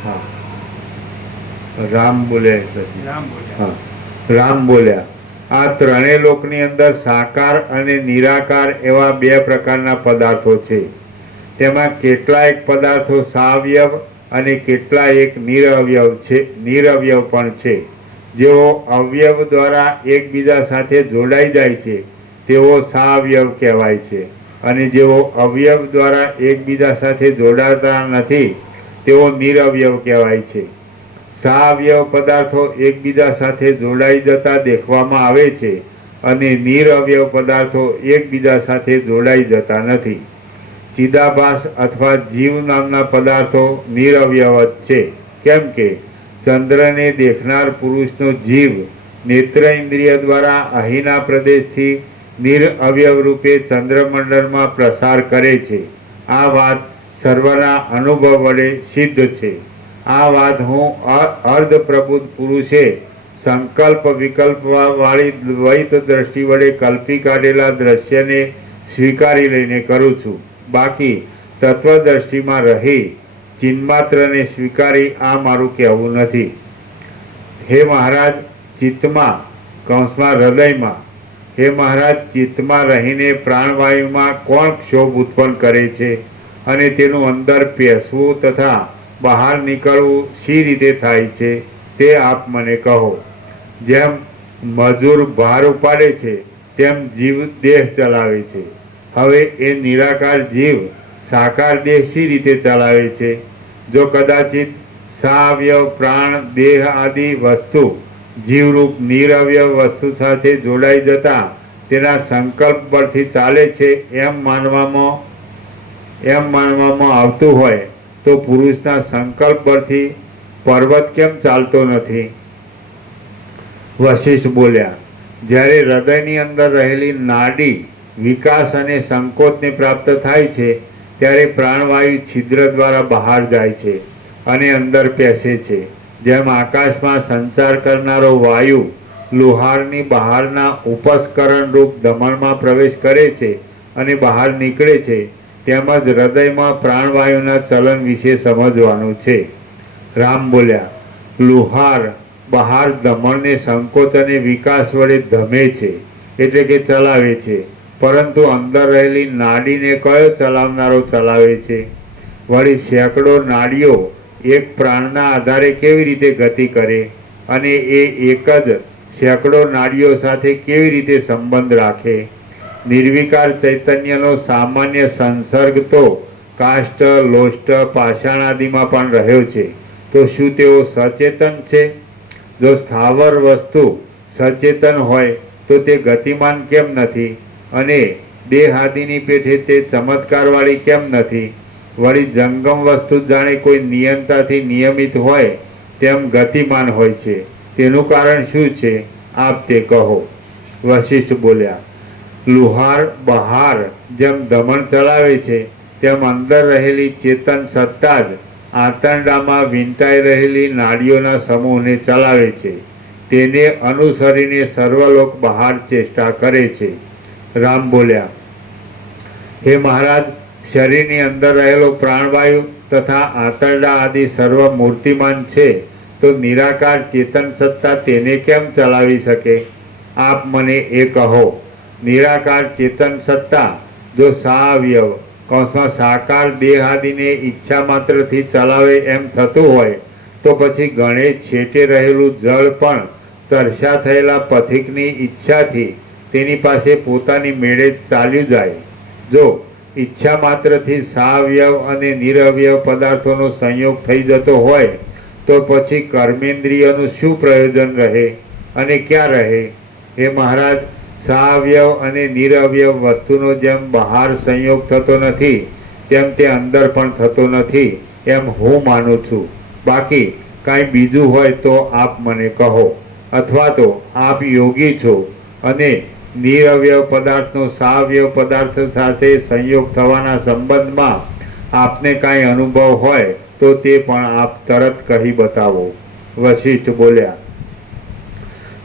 હા, રામ બોલ્યા. હા, રામ બોલ્યા. આ ત્રણેય લોકની અંદર સાકાર અને નિરાકાર એવા બે પ્રકારના પદાર્થો છે. તેમાં કેટલાક પદાર્થો સાવયવ અને કેટલાક નિરઅવયવ પણ છે. જેઓ અવયવ દ્વારા એકબીજા સાથે જોડાઈ જાય છે તેઓ સાવયવ કહેવાય છે, અને જેઓ અવયવ દ્વારા એકબીજા સાથે જોડાતા નથી તેઓ નિરઅવયવ કહેવાય છે. સાવયવ પદાર્થો એકબીજા સાથે જોડાઈ જતા દેખવામાં આવે છે, અને નિરઅવયવ પદાર્થો એકબીજા સાથે જોડાઈ જતા નથી. ચિદાભાસ અથવા જીવ નામના પદાર્થો નિરઅવયવ જ છે, કેમ કે ચંદ્રને દેખનાર પુરુષનો જીવ નેત્ર ઇન્દ્રિય દ્વારા અહીંના પ્રદેશથી નિરઅવયવ રૂપે ચંદ્રમંડળમાં પ્રસાર કરે છે. આ વાત સર્વના અનુભવ વડે સિદ્ધ છે. આ વાત હું અર્ધ પ્રબુદ્ધ પુરુષે સંકલ્પ વિકલ્પવાળી દ્વૈત દ્રષ્ટિ વડે કલ્પી કાઢેલા દ્રશ્યને સ્વીકારી લઈને કરું છું. બાકી તત્વદ્રષ્ટિમાં રહી ચિન્માત્રને સ્વીકારી આ મારું કહેવું નથી. હે મહારાજ, ચિત્તમાં કૌંસમાં હૃદયમાં હે મહારાજ, ચિત્તમાં રહીને પ્રાણવાયુમાં કોણ ક્ષોભ ઉત્પન્ન કરે છે અને તેનું અંદર પેસવું તથા બહાર નીકળવું શી રીતે થાય છે તે આપ મને કહો. જેમ મજૂર ભાર ઉપાડે છે તેમ જીવ દેહ ચલાવે છે. હવે એ નિરાકાર જીવ સાકાર દેહ શી રીતે ચલાવે છે? જો કદાચિત સાવયવ પ્રાણ દેહ આદિ વસ્તુ જીવરૂપ નિરઅવયવ વસ્તુ સાથે જોડાઈ જતા તેના સંકલ્પ પરથી ચાલે છે એમ માનવામાં આવતું હોય તો પુરુષના સંકલ્પ પરથી પર્વત કેમ ચાલતો નથી? વશિષ્ઠ બોલ્યા. જ્યારે હૃદયની અંદર રહેલી નાડી વિકાસ અને સંકોચને પ્રાપ્ત થાય છે ત્યારે પ્રાણવાયુ છિદ્ર દ્વારા બહાર જાય છે અને અંદર પેસે છે. જેમ આકાશમાં સંચાર કરનારો વાયુ લુહારની બહારના ઉપસ્કરણ રૂપ દમણમાં પ્રવેશ કરે છે અને બહાર નીકળે છે, તેમજ હૃદયમાં પ્રાણવાયુના ચલન વિશે સમજવાનું છે. રામ બોલ્યા. લુહાર બહાર દમણને સંકોચ અને વિકાસ વડે ધમે છે, એટલે કે ચલાવે છે, પરંતુ અંદર રહેલી નાડીને કયો ચલાવનારો ચલાવે છે? વળી સેંકડો નાડીઓ એક પ્રાણના આધારે કેવી રીતે ગતિ કરે અને એ એક જ સેંકડો નાડીઓ સાથે કેવી રીતે સંબંધ રાખે? નિર્વિકાર ચૈતન્યનો સામાન્ય સંસર્ગ તો કાષ્ઠ લોષ્ટ પાષાણ આદિમાં પણ રહ્યો છે, તો શું તેઓ સચેતન છે? જો સ્થાવર વસ્તુ સચેતન હોય તો તે ગતિમાન કેમ નથી, અને દેહ આદિની પેઠે તે ચમત્કારવાળી કેમ નથી? વળી જંગમ વસ્તુ જાણે કોઈ નિયંતાથી નિયમિત હોય તેમ ગતિમાન હોય છે, તેનું કારણ શું છે? આપ તે કહો. વશિષ્ઠ બોલ્યા. લુહાર બહાર જેમ દમણ ચલાવે છે તેમ અંદર રહેલી ચેતન સત્તા જ આંતરડામાં વીંટાઈ રહેલી નાડીઓના સમૂહને ચલાવે છે. તેને અનુસરીને સર્વલોક બહાર ચેષ્ટા કરે છે. રામ બોલ્યા. હે મહારાજ, શરીરની અંદર રહેલો પ્રાણવાયુ તથા આંતરડા આદિ સર્વ મૂર્તિમાન છે, તો નિરાકાર ચેતન સત્તા તેને કેમ ચલાવી શકે? આપ મને એ કહો. નિરાકાર ચેતન સત્તા જો સાવયવ કૌંસમાં સાકાર દેહ આદિને ઈચ્છા માત્રથી ચલાવે એમ થતું હોય તો પછી ગણે છેટે રહેલું જળ પણ તરસ્યા થયેલા પથિકની ઈચ્છાથી તેની પાસે પોતાની મેળે ચાલ્યું જાય. જો ઈચ્છા માત્રથી સાવયવ અને નિરઅવયવ પદાર્થોનો સંયોગ થઈ જતો હોય તો પછી કર્મેન્દ્રિયનું શું પ્રયોજન રહે? અને ક્યાં રહે? હે મહારાજ, સહાવયવ અને નિરવયવ વસ્તુનો જેમ બહાર સંયોગ થતો નથી તેમ તે અંદર પણ થતો નથી એમ હું માનું છું. બાકી કાંઈ બીજું હોય તો આપ મને કહો, અથવા તો આપ યોગી છો અને નિરવયવ પદાર્થનો સહાવયવ પદાર્થ સાથે સંયોગ થવાના સંબંધમાં આપને કાંઈ અનુભવ હોય તો તે પણ આપ તરત કહી બતાવો. વશિષ્ઠ બોલ્યા,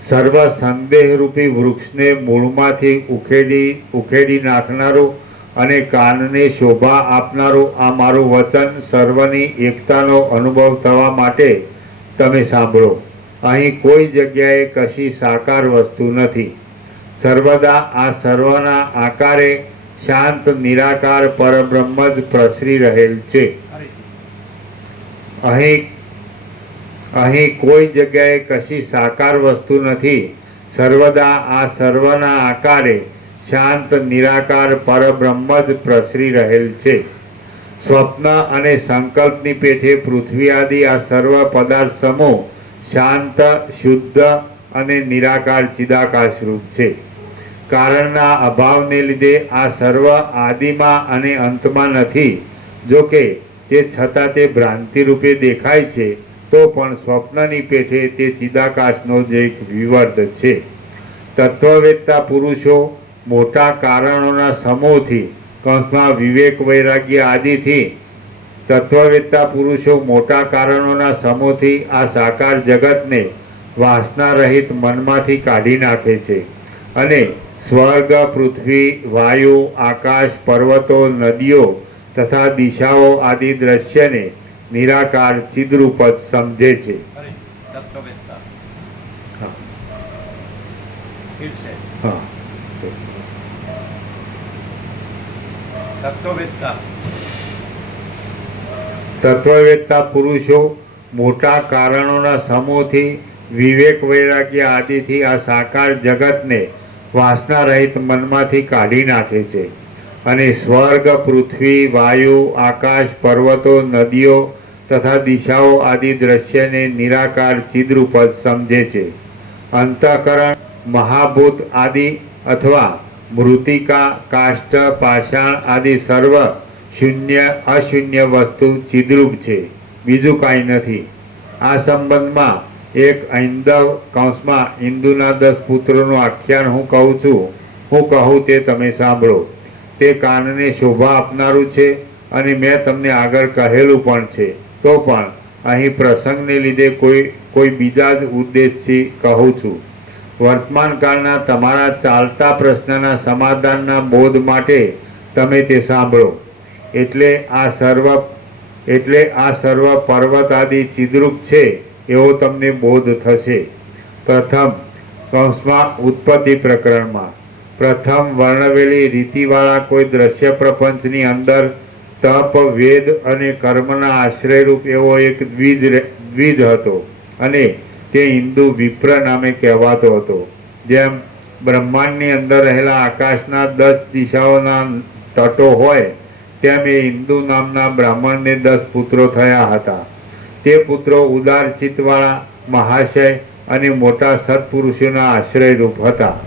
સર્વ સંદેહરૂપી વૃક્ષને મૂળમાંથી ઉખેડી નાખનારું અને કાનને શોભા આપનારું આ મારું વચન સર્વની એકતાનો અનુભવ થવા માટે તમે સાંભળો. અહીં કોઈ જગ્યાએ કશી સાકાર વસ્તુ નથી. સર્વદા આ સર્વના આકારે શાંત નિરાકાર પરબ્રહ્મ જ પ્રસરી રહેલ છે. અહીં કોઈ જગ્યાએ કશી સાકાર વસ્તુ નથી. સર્વદા આ સર્વના આકારે શાંત નિરાકાર પરબ્રહ્મ જ પ્રસરી રહેલ છે. સ્વપ્ન અને સંકલ્પની પેઠે પૃથ્વી આદિ આ સર્વ પદાર્થ સમૂહ શાંત, શુદ્ધ અને નિરાકાર ચિદાકાશ રૂપ છે. કારણના અભાવને લીધે આ સર્વ આદિમાં અને અંતમાં નથી. જો કે તે છતાં તે ભ્રાંતિ રૂપે દેખાય છે તો પણ સ્વપ્નની પેઠે તે ચિદાકાશનો જ એક વિવર્ત છે. તત્વવેત્તા પુરુષો મોટા કારણોના સમૂહથી કૌંસમાં વિવેક વૈરાગ્ય આદિથી તત્વવેત્તા પુરુષો મોટા કારણોના સમૂહથી આ સાકાર જગતને વાસના રહિત મનમાંથી કાઢી નાખે છે અને સ્વર્ગ, પૃથ્વી, વાયુ, આકાશ, પર્વતો, નદીઓ તથા દિશાઓ આદિ દ્રશ્યને નિરાકાર ચિદરૂપ જ સમજે છે. હા, તત્વવેત્તા પુરુષો મોટા કારણોના સમૂહથી વિવેક વૈરાગ્ય આદિથી આ સાકાર જગતને વાસના રહિત મનમાંથી કાઢી નાખે છે અને સ્વર્ગ, પૃથ્વી, વાયુ, આકાશ, પર્વતો, નદીઓ તથા દિશાઓ આદિ દ્રશ્યને નિરાકાર ચિદરૂપ જ સમજે છે. અંતઃકરણ, મહાભૂત આદિ અથવા મૃતિકા, કાષ્ઠ, પાષાણ આદિ સર્વ શૂન્ય અશૂન્ય વસ્તુ ચિદરૂપ છે, બીજું કાંઈ નથી. આ સંબંધમાં એક ઐંદવ કૌંસમાં ઇન્દુના 10 પુત્રોનું આખ્યાન હું કહું તે તમે સાંભળો. તે કાનને શોભા આપનારું છે અને મેં તમને આગળ કહેલું પણ છે. તો પણ અહીં પ્રસંગને લીધે કોઈ બીજા જ ઉદ્દેશથી કહું છું. વર્તમાન કાળના તમારા ચાલતા પ્રશ્નના સમાધાનના બોધ માટે તમે તે સાંભળો. એટલે આ સર્વ પર્વત આદિ ચિદરૂપ છે એવો તમને બોધ થશે. પ્રથમ કૌંસમાં ઉત્પત્તિ પ્રકરણમાં પ્રથમ વર્ણવેલી રીતિવાળા કોઈ દ્રશ્ય પ્રપંચની અંદર તપ, વેદ અને કર્મના આશ્રયરૂપ એવો એક દ્વિજ હતો અને તે હિન્દુ વિપ્ર નામે કહેવાતો હતો. જેમ બ્રહ્માંડની અંદર રહેલા આકાશના 10 દિશાઓના તટો હોય તેમ એ હિન્દુ નામના બ્રાહ્મણને 10 પુત્રો થયા હતા. તે પુત્રો ઉદાર ચિત્તવાળા, મહાશય અને મોટા સત્પુરુષોના આશ્રયરૂપ હતા.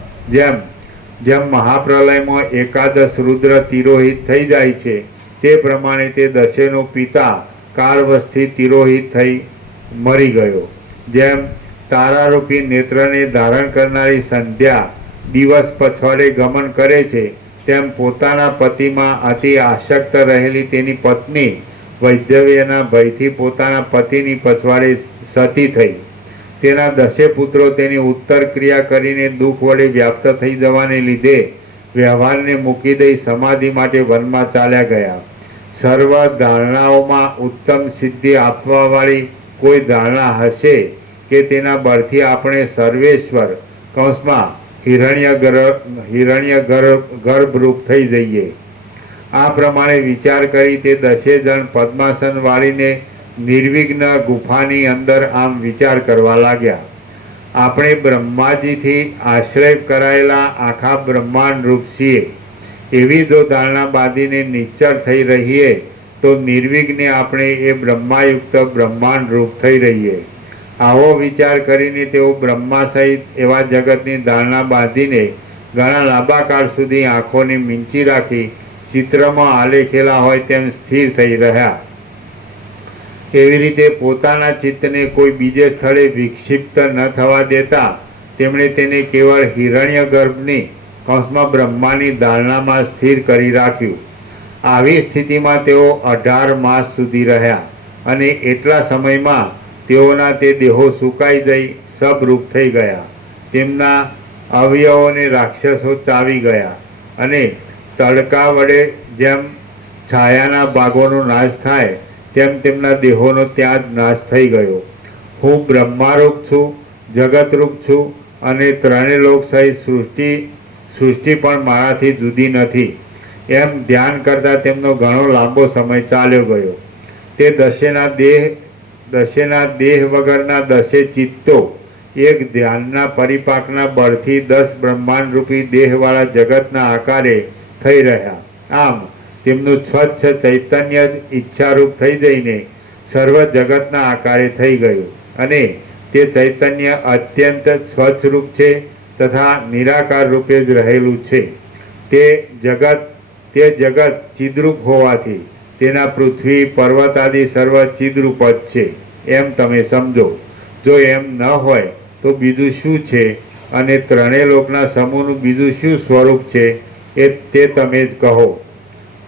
જેમ મહાપ્રલયમાં એકાદશ રુદ્ર તિરોહિત થઈ જાય છે તે પ્રમાણે તે દશેનો પિતા કાળવશથી તિરોહિત થઈ મરી ગયો. જેમ તારારૂપી નેત્રને ધારણ કરનારી સંધ્યા દિવસ પછવાડે ગમન કરે છે તેમ પોતાના પતિમાં અતિ આસક્ત રહેલી તેની પત્ની વૈધવ્યના ભયથી પોતાના પતિની પછવાડે સતી થઈ. તેના 10 પુત્રો તેની ઉત્તર ક્રિયા કરીને દુઃખ વડે વ્યાપ્ત થઈ જવાને લીધે વ્યવહારને મૂકી દઈ સમાધિ માટે વનમાં ચાલ્યા ગયા. સર્વ ધારણાઓમાં ઉત્તમ સિદ્ધિ આપવાવાળી કોઈ ધારણા હશે કે તેના બળથી આપણે સર્વેશ્વર કૌંસમાં હિરણ્ય ગર્ભરૂપ થઈ જઈએ. આ પ્રમાણે વિચાર કરી તે 10 જણ પદ્માસન વાળીને નિર્વિઘ્ન ગુફાની અંદર આમ વિચાર કરવા લાગ્યા. આપણે બ્રહ્માજીથી આશ્રય કરાયેલા આખા બ્રહ્માંડ રૂપ છીએ એવી જો ધારણા બાંધીને નિશ્ચળ થઈ રહીએ તો નિર્વિઘ્ને આપણે એ બ્રહ્માયુક્ત બ્રહ્માંડ રૂપ થઈ રહીએ આવો વિચાર કરીને તેઓ બ્રહ્મા સહિત એવા જગતની ધારણા બાંધીને ઘણા લાંબા કાળ સુધી આંખોને મીંચી રાખી ચિત્રમાં આલેખેલા હોય તેમ સ્થિર થઈ રહ્યા. એવી રીતે પોતાના ચિત્તને કોઈ બીજે સ્થળે વિક્ષિપ્ત ન થવા દેતા તેમણે તેને કેવળ હિરણ્ય ગર્ભની કૌંસમાં બ્રહ્માની ધારણામાં સ્થિર કરી રાખ્યું. આવી સ્થિતિમાં તેઓ 18 માસ સુધી રહ્યા અને એટલા સમયમાં તેઓના તે દેહો સુકાઈ જઈ સબરૂપ થઈ ગયા. તેમના અવયવોને રાક્ષસો ચાવી ગયા અને તડકા વડે જેમ છાયાના ભાગોનો નાશ થાય તેમ તેમના દેહોનો ત્યાં જ નાશ થઈ ગયો. હું બ્રહ્મારૂપ છું, જગતરૂપ છું અને ત્રણેય લોક સહિત સૃષ્ટિ પણ મારાથી જુદી નથી એમ ધ્યાન કરતાં તેમનો ઘણો લાંબો સમય ચાલ્યો ગયો. તે દશેના દેહ વગરના 10 ચિત્તો એક ધ્યાનના પરિપાકના બળથી 10 બ્રહ્માંડરૂપી દેહવાળા જગતના આકારે થઈ રહ્યા. આમ તેમનું સ્વચ્છ ચૈતન્ય જ ઈચ્છારૂપ થઈ જઈને સર્વ જગતના આકારે થઈ ગયું અને તે ચૈતન્ય અત્યંત સ્વચ્છરૂપ છે તથા નિરાકાર રૂપે જ રહેલું છે. તે જગત ચિદ્રૂપ હોવાથી તેના પૃથ્વી પર્વત આદિ સર્વ ચિદ્રૂપ જ છે એમ તમે સમજો. જો એમ ન હોય તો બીજું શું છે અને ત્રણેય લોકના સમૂહનું બીજું શું સ્વરૂપ છે તે તમે જ કહો.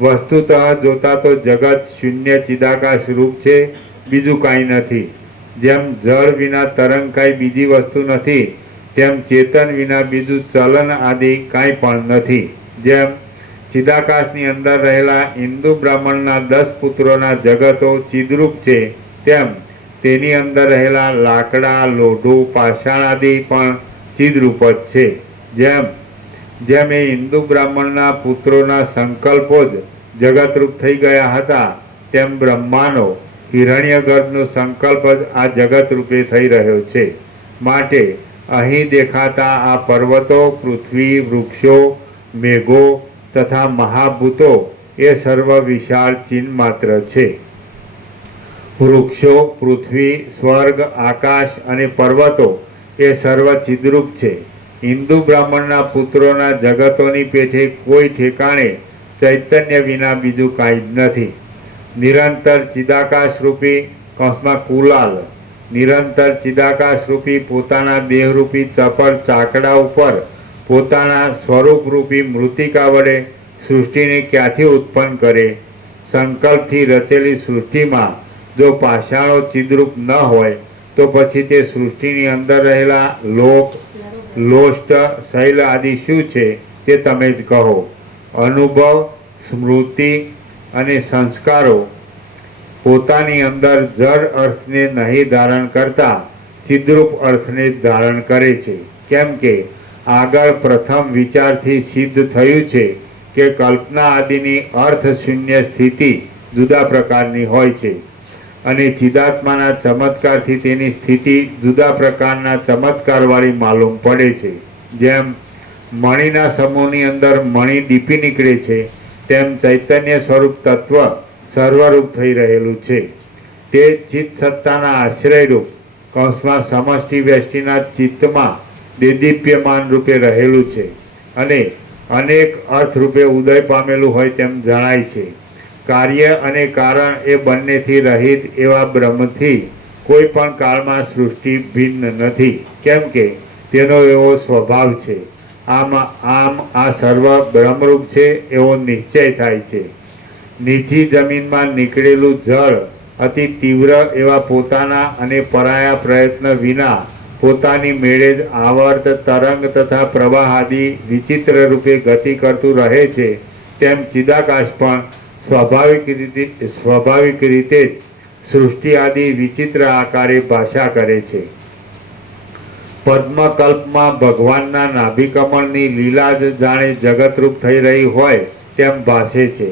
વસ્તુતઃ જોતા તો જગત શૂન્ય ચિદાકાશ રૂપ છે, બીજું કાંઈ નથી. જેમ જળ વિના તરંગ કાંઈ બીજી વસ્તુ નથી તેમ ચેતન વિના બીજું ચલન આદિ કાંઈ પણ નથી. જેમ ચિદાકાશની અંદર રહેલા ઇન્દુ બ્રાહ્મણના 10 પુત્રોના જગતો ચિદરૂપ છે તેમ તેની અંદર રહેલા લાકડા, લોઢું, પાષાણ આદિ પણ ચિદરૂપ જ છે. જેમ એ ઇન્દુ બ્રાહ્મણના પુત્રોના સંકલ્પો જ જગતરૂપ થઈ ગયા હતા તેમ બ્રહ્માનો હિરણ્યગર્ભનો સંકલ્પ જ આ જગતરૂપે થઈ રહ્યો છે. માટે અહીં દેખાતા આ પર્વતો, પૃથ્વી, વૃક્ષો, મેઘો તથા મહાભૂતો એ સર્વ વિશાળ ચિહ્ન માત્ર છે. વૃક્ષો, પૃથ્વી, સ્વર્ગ, આકાશ અને પર્વતો એ સર્વ ચિદ્રૂપ છે. હિન્દુ બ્રાહ્મણના પુત્રોના જગતોની પેઠે કોઈ ઠેકાણે ચૈતન્ય વિના બીજું કાંઈ જ નથી. નિરંતર ચિદાકાશરૂપી કૌંસમાં કુલાલ નિરંતર ચિદાકાશરૂપી પોતાના દેહરૂપી ચપળ ચાકડા ઉપર પોતાના સ્વરૂપરૂપી મૃતિકા વડે સૃષ્ટિને ક્યાંથી ઉત્પન્ન કરે? સંકલ્પથી રચેલી સૃષ્ટિમાં જો પાષાણો ચિદ્રૂપ ન હોય તો પછી તે સૃષ્ટિની અંદર રહેલા લોક, લોષ્ટ, શૈલ આદિ શું છે તે તમે જ કહો. અનુભવ, સ્મૃતિ અને સંસ્કારો પોતાની અંદર જળ અર્થને નહીં ધારણ કરતા ચિદ્રૂપ અર્થને જ ધારણ કરે છે. કેમ કે આગળ પ્રથમ વિચારથી સિદ્ધ થયું છે કે કલ્પના આદિની અર્થશૂન્ય સ્થિતિ જુદા પ્રકારની હોય છે અને ચિદાત્માના ચમત્કારથી તેની સ્થિતિ જુદા પ્રકારના ચમત્કારવાળી માલુમ પડે છે. જેમ મણિના સમૂહની અંદર મણિ દીપી નીકળે છે તેમ ચૈતન્ય સ્વરૂપ તત્વ સર્વરૂપ થઈ રહેલું છે. તે ચિત્ત સત્તાના આશ્રયરૂપ કૌંસમાં સમષ્ટિ વ્યષ્ટિના ચિત્તમાં દેદીપ્યમાન રૂપે રહેલું છે અને અનેક અર્થરૂપે ઉદય પામેલું હોય તેમ જણાય છે. કાર્ય અને કારણ એ બંનેથી રહિત એવા બ્રહ્મથી કોઈ પણ કાળમાં સૃષ્ટિ ભિન્ન નથી. કેમ કે તેનો એવો સ્વભાવ છે. આમ આ સર્વ બ્રહ્મરૂપ છે એવો નિશ્ચય થાય છે. નીચી જમીનમાં નીકળેલું જળ અતિ તીવ્ર એવા પોતાના અને પરાયા પ્રયત્ન વિના પોતાની મેળે જ આવર્ત, તરંગ તથા પ્રવાહ આદિ વિચિત્ર રૂપે ગતિ કરતું રહે છે તેમ ચિદાકાશ પણ સ્વાભાવિક રીતે જ સૃષ્ટિ આદિ વિચિત્ર આકારે ભાષા કરે છે. પદ્મકલ્પમાં ભગવાનના નાભિકમળની લીલા જ જાણે જગતરૂપ થઈ રહી હોય તેમ ભાસે છે.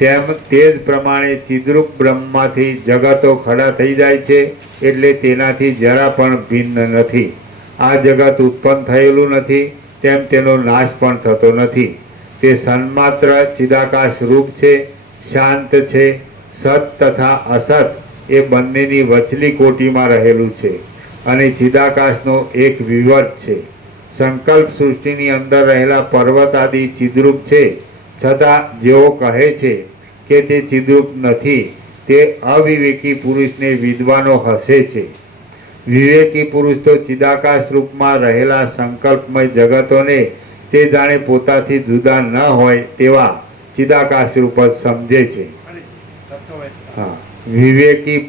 તેમ તે જ પ્રમાણે ચિદ્રૂપ બ્રહ્મમાંથી જગતો ખડા થઈ જાય છે એટલે તેનાથી જરા પણ ભિન્ન નથી. આ જગત ઉત્પન્ન થયેલું નથી તેમ તેનો નાશ પણ થતો નથી. તે સન્માત્ર ચિદાકાશ રૂપ છે, શાંત છે, સત તથા અસત એ બંનેની વચલી કોટીમાં રહેલું છે અને ચિદાકાશનો એક વિવર્ત છે. સંકલ્પ સૃષ્ટિની અંદર રહેલા પર્વત આદિ ચિદ્રૂપ છે, છતાં જેઓ કહે છે કે તે ચિદ્રૂપ નથી, તે અવિવેકી પુરુષને વિદ્વાનો હસે છે. વિવેકી પુરુષ તો ચિદાકાશ રૂપમાં રહેલા સંકલ્પમય જગતોને તે જાણે પોતાથી જુદા ન હોય તેવા ચિદાકાશ રૂપ જ સમજે છે. હા, વિવેકી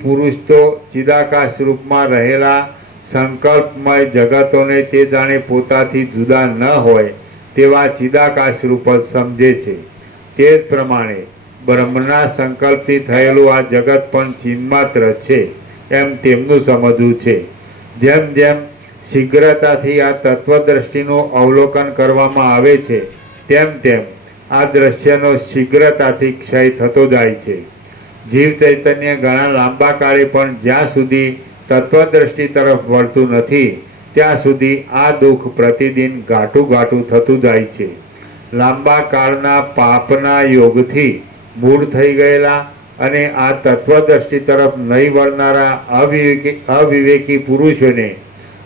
પુરુષ તો ચિદાકાશ રૂપમાં રહેલા સંકલ્પમય જગતોને તે જાણે પોતાથી જુદા ન હોય તેવા ચિદાકાશ રૂપ જ સમજે છે. તે જ પ્રમાણે બ્રહ્મના સંકલ્પથી થયેલું આ જગત પણ ચિન્માત્ર છે એમ તેમનું સમજવું છે. જેમ જેમ શીઘ્રતાથી આ તત્વદ્રષ્ટિનું અવલોકન કરવામાં આવે છે, તેમ તેમ આ દ્રશ્યનો શીઘ્રતાથી ક્ષય થતો જાય છે. જીવ ચૈતન્ય ઘણા લાંબા કાળે પણ જ્યાં સુધી તત્વદ્રષ્ટિ તરફ વળતું નથી, ત્યાં સુધી આ દુઃખ પ્રતિદિન ઘાટું ઘાટું થતું જાય છે. લાંબા કાળના પાપના યોગથી મૂળ થઈ ગયેલા અને આ તત્વદ્રષ્ટિ તરફ નહીં વળનારા અવિવેકી પુરુષોને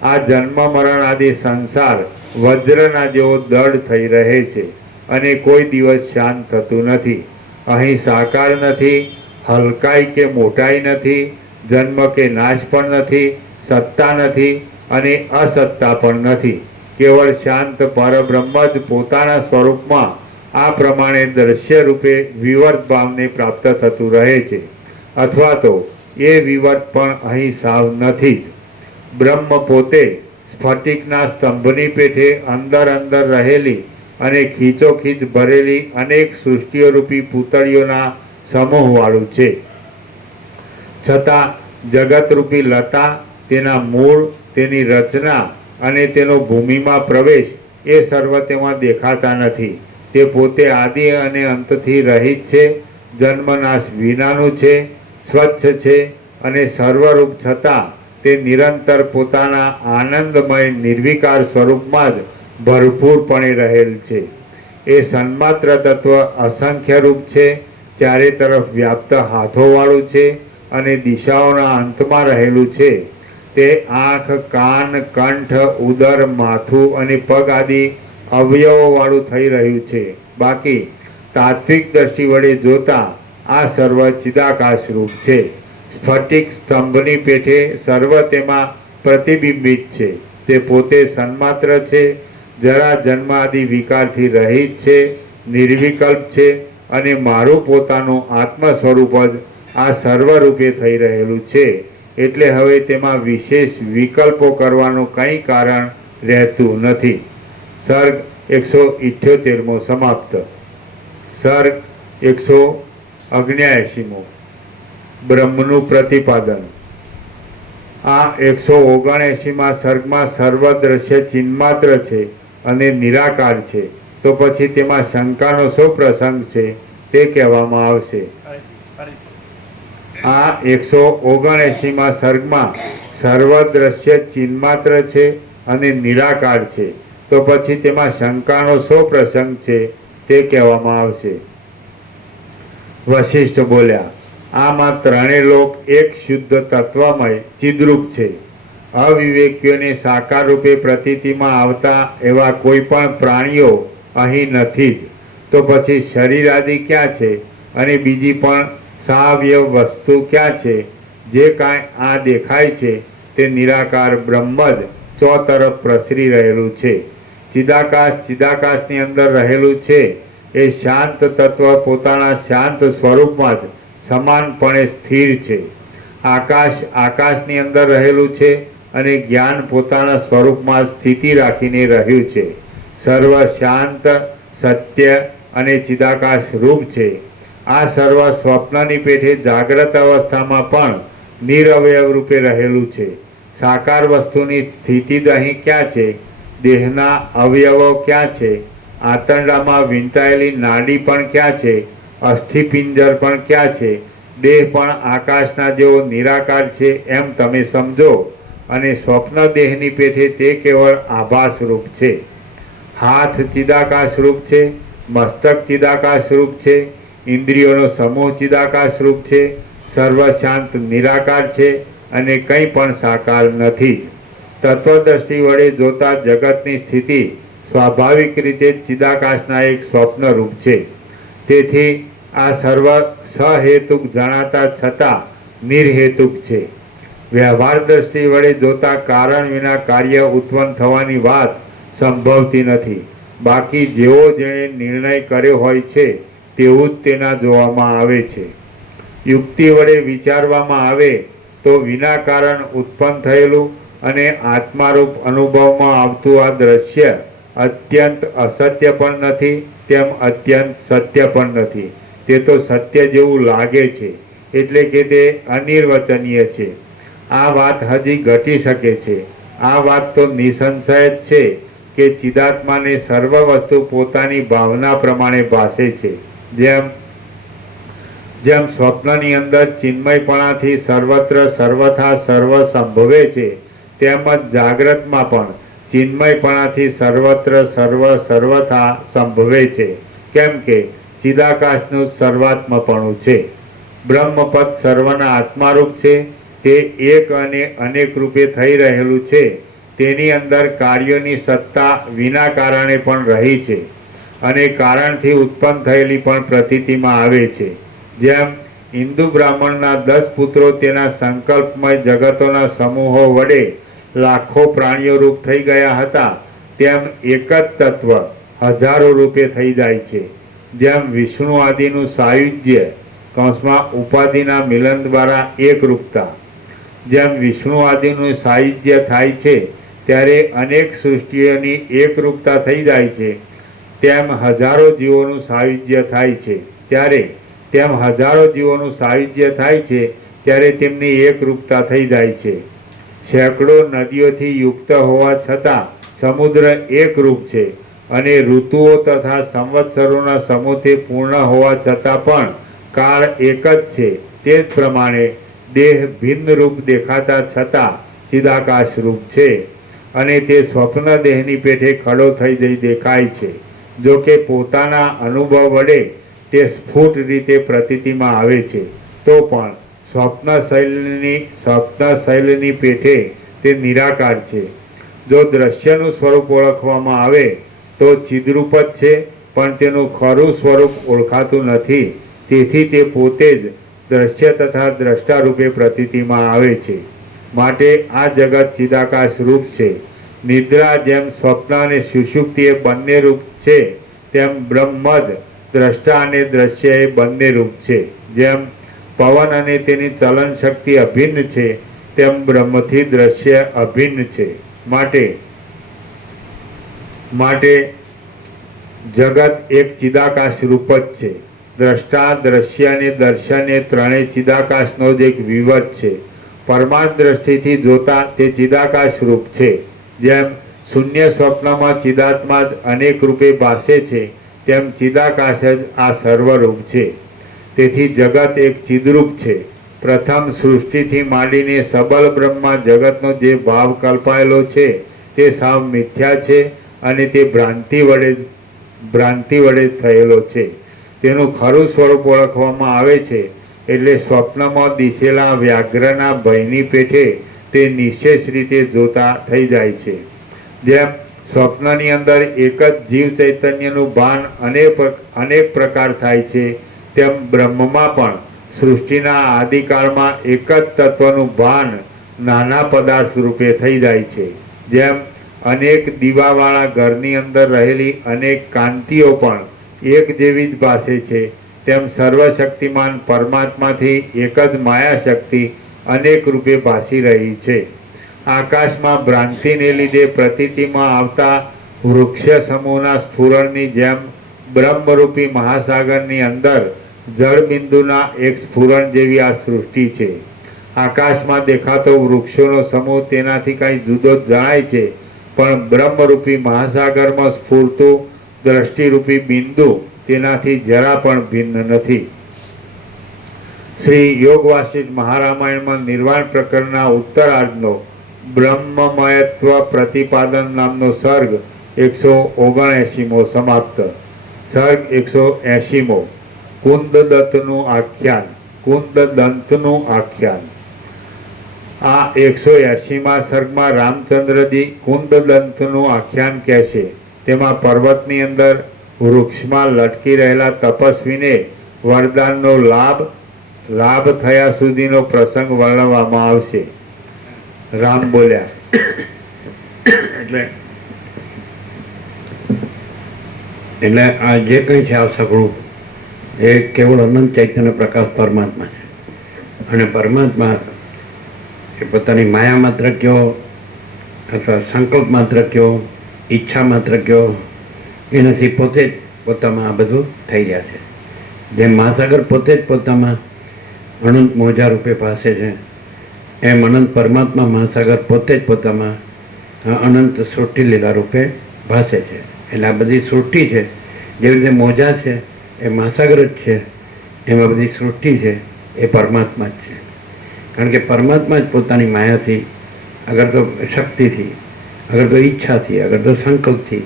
આ જન્મ મરણ આદિ સંસાર વજ્રના જેવો દૃઢ થઈ રહે છે અને કોઈ દિવસ શાંત થતું નથી. અહીં સાકાર નથી, હલકાઈ કે મોટાઈ નથી, જન્મ કે નાશ પણ નથી, સત્તા નથી અને અસત્તા પણ નથી. કેવળ શાંત પરબ્રહ્મ જ પોતાના સ્વરૂપમાં આ પ્રમાણે દ્રશ્ય રૂપે વિવર્ત ભાવને પ્રાપ્ત થતું રહે છે, અથવા તો એ વિવર્ત પણ અહીં સાવ નથી જ. બ્રહ્મ પોતે સ્ફટિકના સ્તંભની પેઠે અંદર અંદર રહેલી અને ખીચોખીચ ભરેલી અનેક સૃષ્ટિઓ રૂપી પૂતળીઓના સમૂહવાળું છે. છતાં જગતરૂપી લતા, તેના મૂળ, તેની રચના અને તેનો ભૂમિમાં પ્રવેશ એ સર્વ તેમાં દેખાતા નથી. તે પોતે આદિ અને અંતથી રહિત છે, જન્મનાશ વિનાનું છે, સ્વચ્છ છે અને સર્વરૂપ, છતાં તે નિરંતર પોતાના આનંદમય નિર્વિકાર સ્વરૂપમાં જ ભરપૂરપણે રહેલ છે. એ સન્માત્ર તત્વ અસંખ્ય રૂપ છે, ચારે તરફ વ્યાપ્ત હાથોવાળું છે અને દિશાઓના અંતમાં રહેલું છે. તે આંખ, કાન, કંઠ, ઉદર, માથું અને પગ આદિ અવયવોવાળું થઈ રહ્યું છે. બાકી તાત્વિક દ્રષ્ટિ વડે જોતા આ સર્વ ચિદાકાશ રૂપ છે. સ્ફટિક સ્તંભની પેઠે સર્વ તેમાં પ્રતિબિંબિત છે. તે પોતે સન્માત્ર છે, જરા જન્મ આદિ વિકારથી રહિત છે, નિર્વિકલ્પ છે અને મારું પોતાનું આત્મ સ્વરૂપ જ આ સર્વરૂપે થઈ રહેલું છે. એટલે હવે તેમાં વિશેષ વિકલ્પો કરવાનું કંઈ કારણ રહેતું નથી. સર્ગ 178મો સમાપ્ત. સર્ગ 179મો. બ્રહ્મનું પ્રતિપાદન. આ 179માં સર્ગમાં સર્વ દ્રશ્ય ચિન્માત્ર છે અને નિરાકાર છે, તો પછી તેમાં શંકાનો શો પ્રસંગ છે તે કહેવામાં આવશે. આ 179માં સર્ગમાં સર્વ દ્રશ્ય ચિન્માત્ર છે અને નિરાકાર છે, તો પછી તેમાં શંકાનો શો પ્રસંગ છે તે કહેવામાં આવશે. વશિષ્ઠ બોલ્યા, આમાં ત્રણેય લોક એક શુદ્ધ તત્વમય ચિદ્રૂપ છે. અવિવેકીઓને સાકાર રૂપે પ્રતીતિમાં આવતા એવા કોઈ પણ પ્રાણીઓ અહીં નથી જ. તો પછી શરીર આદિ ક્યાં છે અને બીજી પણ સાવયવ વસ્તુ ક્યાં છે? જે કાંઈ આ દેખાય છે તે નિરાકાર બ્રહ્મ જ ચોતરફ પ્રસરી રહેલું છે. ચિદાકાશની અંદર રહેલું છે એ શાંત તત્વ પોતાના શાંત સ્વરૂપમાં જ સમાનપણે સ્થિર છે. આકાશની અંદર રહેલું છે અને જ્ઞાન પોતાના સ્વરૂપમાં સ્થિતિ રાખીને રહ્યું છે. સર્વ શાંત, સત્ય અને ચિદાકાશ રૂપ છે. આ સર્વ સ્વપ્નની પેઠે જાગ્રત અવસ્થામાં પણ નિરવયવ રૂપે રહેલું છે. સાકાર વસ્તુની સ્થિતિ જ અહીં ક્યાં છે? દેહના અવયવો ક્યાં છે? આંતરડામાં વીંટાયેલી નાડી પણ ક્યાં છે? અસ્થિપિંજર પણ ક્યાં છે? દેહ પણ આકાશના જેવો નિરાકાર છે એમ તમે સમજો અને સ્વપ્ન દેહની પેઠે તે કેવળ આભાસ રૂપ છે. હાથ ચિદાકાશ રૂપ છે, મસ્તક ચિદાકાશ રૂપ છે, ઇન્દ્રિયોનો સમૂહ ચિદાકાશ રૂપ છે, સર્વશાંત નિરાકાર છે અને કંઈ પણ સાકાર નથી જ. તત્વદ્રષ્ટિ વડે જોતા જગતની સ્થિતિ સ્વાભાવિક રીતે જ ચિદાકાશના એક સ્વપ્ન રૂપ છે. તેથી આ સર્વ સહેતુક જણાતા છતાં નિર્હેતુક છે. વ્યવહાર દ્રષ્ટિ વડે જોતા કારણ વિના કાર્ય ઉત્પન્ન થવાની વાત સંભવતી નથી. બાકી જેવો જેણે નિર્ણય કર્યો હોય છે તેવું જ તેના જોવામાં આવે છે. યુક્તિ વડે વિચારવામાં આવે તો વિના કારણ ઉત્પન્ન થયેલું અને આત્મારૂપ અનુભવમાં આવતું આ દ્રશ્ય અત્યંત અસત્ય પણ નથી, તેમ અત્યંત સત્ય પણ નથી. તે તો સત્ય જેવું લાગે છે, એટલે કે તે અનિર્વચનીય છે. આ વાત હજી ઘટી શકે છે. આ વાત તો નિસંશય જ છે કે ચિદાત્માને સર્વ વસ્તુ પોતાની ભાવના પ્રમાણે ભાસે છે. જેમ સ્વપ્નની અંદર ચિન્મયપણાથી સર્વત્ર સર્વથા સર્વ સંભવે છે, તેમ જ જાગ્રતમાં પણ ચિન્મયપણાથી સર્વત્ર સર્વ સર્વથા સંભવે છે. કેમ કે ચિદાકાશનું સર્વાત્મપણું છે. બ્રહ્મપદ સર્વના આત્મારૂપ છે. તે એક અને અનેક રૂપે થઈ રહેલું છે. તેની અંદર કાર્યોની સત્તા વિના કારણે પણ રહી છે અને કારણથી ઉત્પન્ન થયેલી પણ પ્રતીતિમાં આવે છે. જેમ હિન્દુ બ્રાહ્મણના 10 પુત્રો તેના સંકલ્પમય જગતોના સમૂહો વડે લાખો પ્રાણીઓ રૂપ થઈ ગયા હતા, તેમ એક જ તત્વ હજારો રૂપે થઈ જાય છે. જેમ વિષ્ણુ આદિનું સાયુજ્ય કૌંસમાં ઉપાધિના મિલન દ્વારા એકરૂપતા, જેમ વિષ્ણુ આદિનું સાયુજ્ય થાય છે ત્યારે અનેક સૃષ્ટિઓની એકરૂપતા થઈ જાય છે, તેમ હજારો જીવોનું સાયુજ્ય થાય છે ત્યારે તેમની એકરૂપતા થઈ જાય છે. સેંકડો નદીઓથી યુક્ત હોવા છતાં સમુદ્ર એકરૂપ છે અને ઋતુઓ તથા સંવત્સરોના સમૂહથી પૂર્ણ હોવા છતાં પણ કાળ એક જ છે. તે જ પ્રમાણે દેહ ભિન્ન રૂપ દેખાતા છતાં ચિદાકાશ રૂપ છે અને તે સ્વપ્ન દેહની પેઠે ખડો થઈ જઈ દેખાય છે. જો કે પોતાના અનુભવ વડે તે સ્ફુટ રીતે પ્રતીતિમાં આવે છે, તો પણ સ્વપ્ન શૈલની પેઠે તે નિરાકાર છે. જો દ્રશ્યનું સ્વરૂપ ઓળખવામાં આવે તો ચિદરૂપ જ છે, પણ તેનું ખરું સ્વરૂપ ઓળખાતું નથી. તેથી તે પોતે જ દ્રશ્ય તથા દ્રષ્ટા રૂપે પ્રતીતિમાં આવે છે. માટે આ જગત ચિદાકાશ રૂપ છે. નિદ્રા જેમ સ્વપ્ન અને સુષુપ્તિ એ બંને રૂપ છે, તેમ બ્રહ્મ જ દ્રષ્ટા અને દ્રશ્ય એ બંને રૂપ છે. જેમ પવન અને તેની ચલન શક્તિ અભિન્ન છે, તેમ બ્રહ્મથી દ્રશ્ય અભિન્ન છે. માટે જગત એક ચિદાકાશ રૂપ જ છે. દ્રષ્ટા, દ્રશ્ય અને દર્શન એ ત્રણેય ચિદાકાશનો જ એક વિવધ છે. પરમાર્થ દ્રષ્ટિથી જોતા તે ચિદાકાશ રૂપ છે. જેમ શૂન્ય સ્વપ્નમાં ચિદાત્મા જ અનેક રૂપે ભાસે છે, તેમ ચિદાકાશ જ આ સર્વરૂપ છે. તેથી જગત એક ચિદરૂપ છે. પ્રથમ સૃષ્ટિથી માંડીને સબલ બ્રહ્મા જગતનો જે ભાવ કલ્પાયેલો છે તે સાવ મિથ્યા છે અને તે ભ્રાંતિ વડે થયેલો છે. તેનું ખરું સ્વરૂપ ઓળખવામાં આવે છે એટલે સ્વપ્નમાં દિશેલા વ્યાઘ્રના ભયની પેઠે તે નિશેષ રીતે જોતા થઈ જાય છે. જેમ સ્વપ્નની અંદર એક જ જીવ ચૈતન્યનું ભાન અનેક પ્રકાર થાય છે, તેમ બ્રહ્મમાં પણ સૃષ્ટિના આદિકાળમાં એક જ તત્વનું ભાન નાના પદાર્થ રૂપે થઈ જાય છે. જેમ અનેક દીવાવાળા ઘરની અંદર રહેલી અનેક કાંતિઓ પણ એક જેવી જ ભાસે છે, તેમ સર્વશક્તિમાન પરમાત્માથી એક જ માયાશક્તિ અનેક રૂપે ભાસી રહી છે. આકાશમાં ભ્રાંતિને લીધે પ્રતીતિમાં આવતા વૃક્ષ સમૂહના સ્ફુરણની જેમ બ્રહ્મરૂપી મહાસાગરની અંદર જળબિંદુના એક સ્ફુરણ જેવી આ સૃષ્ટિ છે. આકાશમાં દેખાતો વૃક્ષોનો સમૂહ તેનાથી કંઈ જુદો જ જણાય છે, પણ બ્રહ્મરૂપી મહાસાગરમાં સ્ફુરતું દ્રષ્ટિરૂપી બિંદુ તેનાથી જરા પણ ભિન્ન નથી. શ્રી યોગ વાસિષ્ઠ મહારામાયણમાં નિર્વાણ પ્રકરણના ઉત્તરાર્ધનો બ્રહ્મમયત્વ પ્રતિપાદન નામનો સર્ગ 179મો સમાપ્ત. સર્ગ 180મો કુંદદત્તનું આખ્યાન. કુંદદંતનું આખ્યાન. આ 180માં સર્ગમાં રામચંદ્રજી કુંદદંતનું આખ્યાન કહે છે. તેમાં પર્વતની અંદર વૃક્ષમાં લટકી રહેલા તપસ્વીને વરદાનનો લાભ થયા સુધીનો પ્રસંગ વર્ણવવામાં આવશે. રામ બોલ્યા. એટલે આ જે કંઈ છે આ સગળું એ કેવળ અનંત ચૈતન્ય પ્રકાશ પરમાત્મા છે. અને પરમાત્મા એ પોતાની માયા માત્ર કયો અથવા સંકલ્પ માત્ર કયો, ઈચ્છા માત્ર કયો, એનાથી પોતે જ પોતામાં આ બધું થઈ રહ્યા છે. જેમ મહાસાગર પોતે જ પોતામાં અનંત મોજા રૂપે ભાસે છે, એમ અનંત પરમાત્મા મહાસાગર પોતે જ પોતામાં અનંત સૃષ્ટિ લીલા રૂપે ભાસે છે. એટલે આ બધી સૃષ્ટિ છે, જેવી રીતે મોજા છે એ મહાસાગર જ છે, એમાં બધી સૃષ્ટિ છે એ પરમાત્મા જ છે. કારણ કે પરમાત્મા જ પોતાની માયાથી, અગર તો શક્તિથી, અગર તો ઈચ્છાથી, અગર તો સંકલ્પથી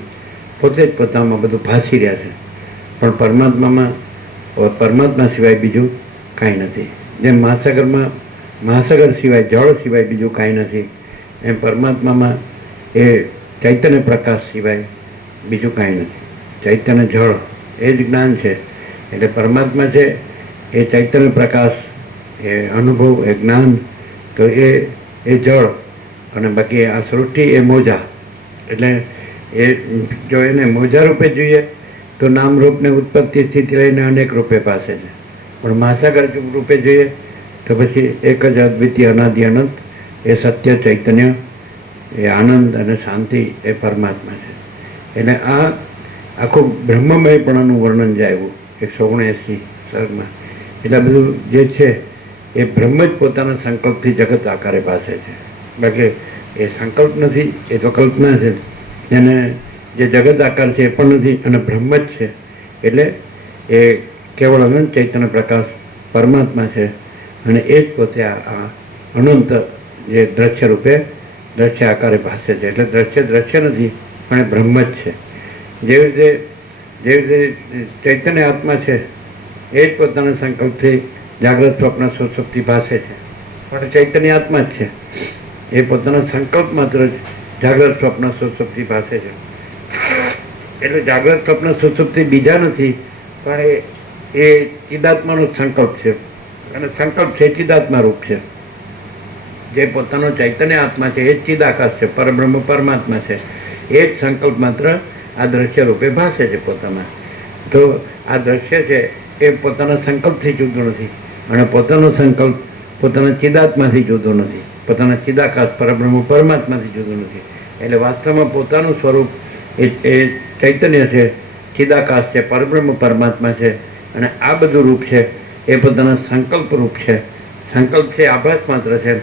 પોતે જ પોતામાં બધું ભાસી રહ્યા છે. પણ પરમાત્મા સિવાય બીજું કાંઈ નથી. જેમ મહાસાગર સિવાય, જળ સિવાય બીજું કાંઈ નથી, એમ પરમાત્મામાં એ ચૈતન્ય પ્રકાશ સિવાય બીજું કાંઈ નથી. ચૈતન્ય જળ એ જ જ્ઞાન છે. એટલે પરમાત્મા છે એ ચૈતન્ય પ્રકાશ, એ અનુભવ, એ જ્ઞાન, તો એ જળ, અને બાકી આ સૃષ્ટિ એ મોજા. એટલે એ જો એને મોજા રૂપે જોઈએ તો નામ રૂપને ઉત્પત્તિ સ્થિતિ લઈને અનેક રૂપે પાસે છે. પણ મહાસાગર રૂપે જોઈએ તો પછી એક જ અદ્વિતીય અનાદિ અનંત એ સત્ય ચૈતન્ય, એ આનંદ અને શાંતિ એ પરમાત્મા છે. એટલે આ આખું બ્રહ્મમયપણાનું વર્ણન જે આવ્યું 179 સર્ગમાં, એટલે બધું જે છે એ બ્રહ્મ જ પોતાના સંકલ્પથી જગત આકારે ભાસે છે. બાકી એ સંકલ્પ નથી, એ તો કલ્પના છે. એને જે જગત આકાર છે એ પણ નથી, અને બ્રહ્મ જ છે. એટલે એ કેવળ અનંત ચૈતન્ય પ્રકાશ પરમાત્મા છે. અને એ જ પોતે આ અનંત જે દ્રશ્ય રૂપે, દ્રશ્ય આકારે ભાસે છે. એટલે દ્રશ્ય નથી, પણ એ બ્રહ્મ જ છે. જેવી રીતે ચૈતન્ય આત્મા છે એ જ પોતાના સંકલ્પથી જાગ્રત સ્વપ્ન સુષુપ્તિ ભાસે છે, પણ ચૈતન્ય આત્મા જ છે. એ પોતાના સંકલ્પ માત્ર જાગ્રત સ્વપ્ન સુષુપ્તિ ભાસે છે. એટલે જાગ્રત સ્વપ્ન સુષુપ્તિ બીજા નથી, પણ એ ચિદાત્માનો સંકલ્પ છે. અને સંકલ્પ છે ચિદાત્મા રૂપ છે. જે પોતાનો ચૈતન્ય આત્મા છે એ જ ચિદાકાશ છે, પરબ્રહ્મ પરમાત્મા છે. એ જ સંકલ્પ માત્ર આ દ્રશ્ય રૂપે ભાસે છે પોતામાં. તો આ દ્રશ્ય છે એ પોતાના સંકલ્પથી જુદું નથી, અને પોતાનો સંકલ્પ પોતાના ચિદાત્માથી જુદો નથી, પોતાના ચિદાકાશ પરબ્રહ્મ પરમાત્માથી જુદું નથી. એટલે વાસ્તવમાં પોતાનું સ્વરૂપ એ ચૈતન્ય છે, ચિદાકાશ છે, પરબ્રહ્મ પરમાત્મા છે. અને આ બધું રૂપ છે એ પોતાના સંકલ્પ રૂપ છે. સંકલ્પ છે આભાસ માત્ર છે,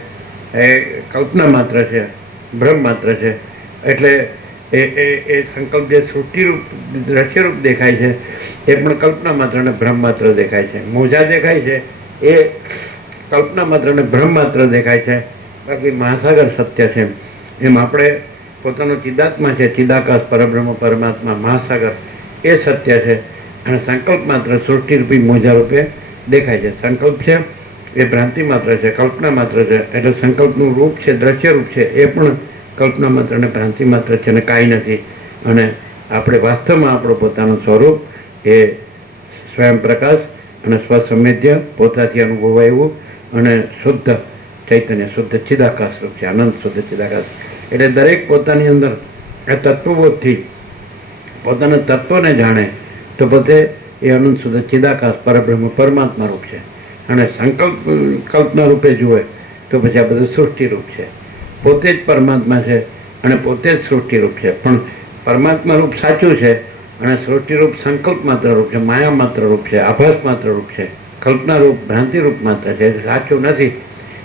એ કલ્પના માત્ર છે, ભ્રમ માત્ર છે. એટલે એ સંકલ્પ જે સૃષ્ટિરૂપ દ્રશ્યરૂપ દેખાય છે એ પણ કલ્પના માત્ર અને ભ્રમ માત્ર દેખાય છે. મોજા દેખાય છે એ કલ્પના માત્ર અને ભ્રમ માત્ર દેખાય છે. બાકી મહાસાગર સત્ય છે. એમ આપણે પોતાનો ચિદાત્મા છે, ચિદાકાશ પરબ્રહ્મ પરમાત્મા મહાસાગર એ સત્ય છે. અને સંકલ્પ માત્ર સૃષ્ટિરૂપી મોજા રૂપે દેખાય છે. સંકલ્પ છે એ ભ્રાંતિ માત્ર છે, કલ્પના માત્ર છે. એટલે સંકલ્પનું રૂપ છે, દ્રશ્ય રૂપ છે, એ પણ કલ્પના માત્ર અને ભ્રાંતિ માત્ર છે, અને કાંઈ નથી. અને આપણે વાસ્તવમાં આપણું પોતાનું સ્વરૂપ એ સ્વયં પ્રકાશ અને સ્વસંવેદ્ય, પોતાથી અનુભવાયું અને શુદ્ધ ચૈતન્ય, શુદ્ધ ચિદાકાશ રૂપ છે, અનંત શુદ્ધ ચિદાકાશ. એટલે દરેક પોતાની અંદર આ તત્વબોધથી પોતાના તત્વને જાણે તો પોતે એ અનંત શુદ્ધ ચિદાકાશ પરબ્રહ્મ પરમાત્મા રૂપ છે. અને કલ્પના રૂપે જુએ તો પછી આ બધું સૃષ્ટિ રૂપ છે. પોતે જ પરમાત્મા છે અને પોતે જ સૃષ્ટિરૂપ છે. પણ પરમાત્મા રૂપ સાચું છે, અને સૃષ્ટિરૂપ સંકલ્પ માત્ર રૂપ છે, માયા માત્ર રૂપ છે, આભાસ માત્ર રૂપ છે, કલ્પના રૂપ, ભ્રાંતિ રૂપ માત્ર છે. સાચું નથી.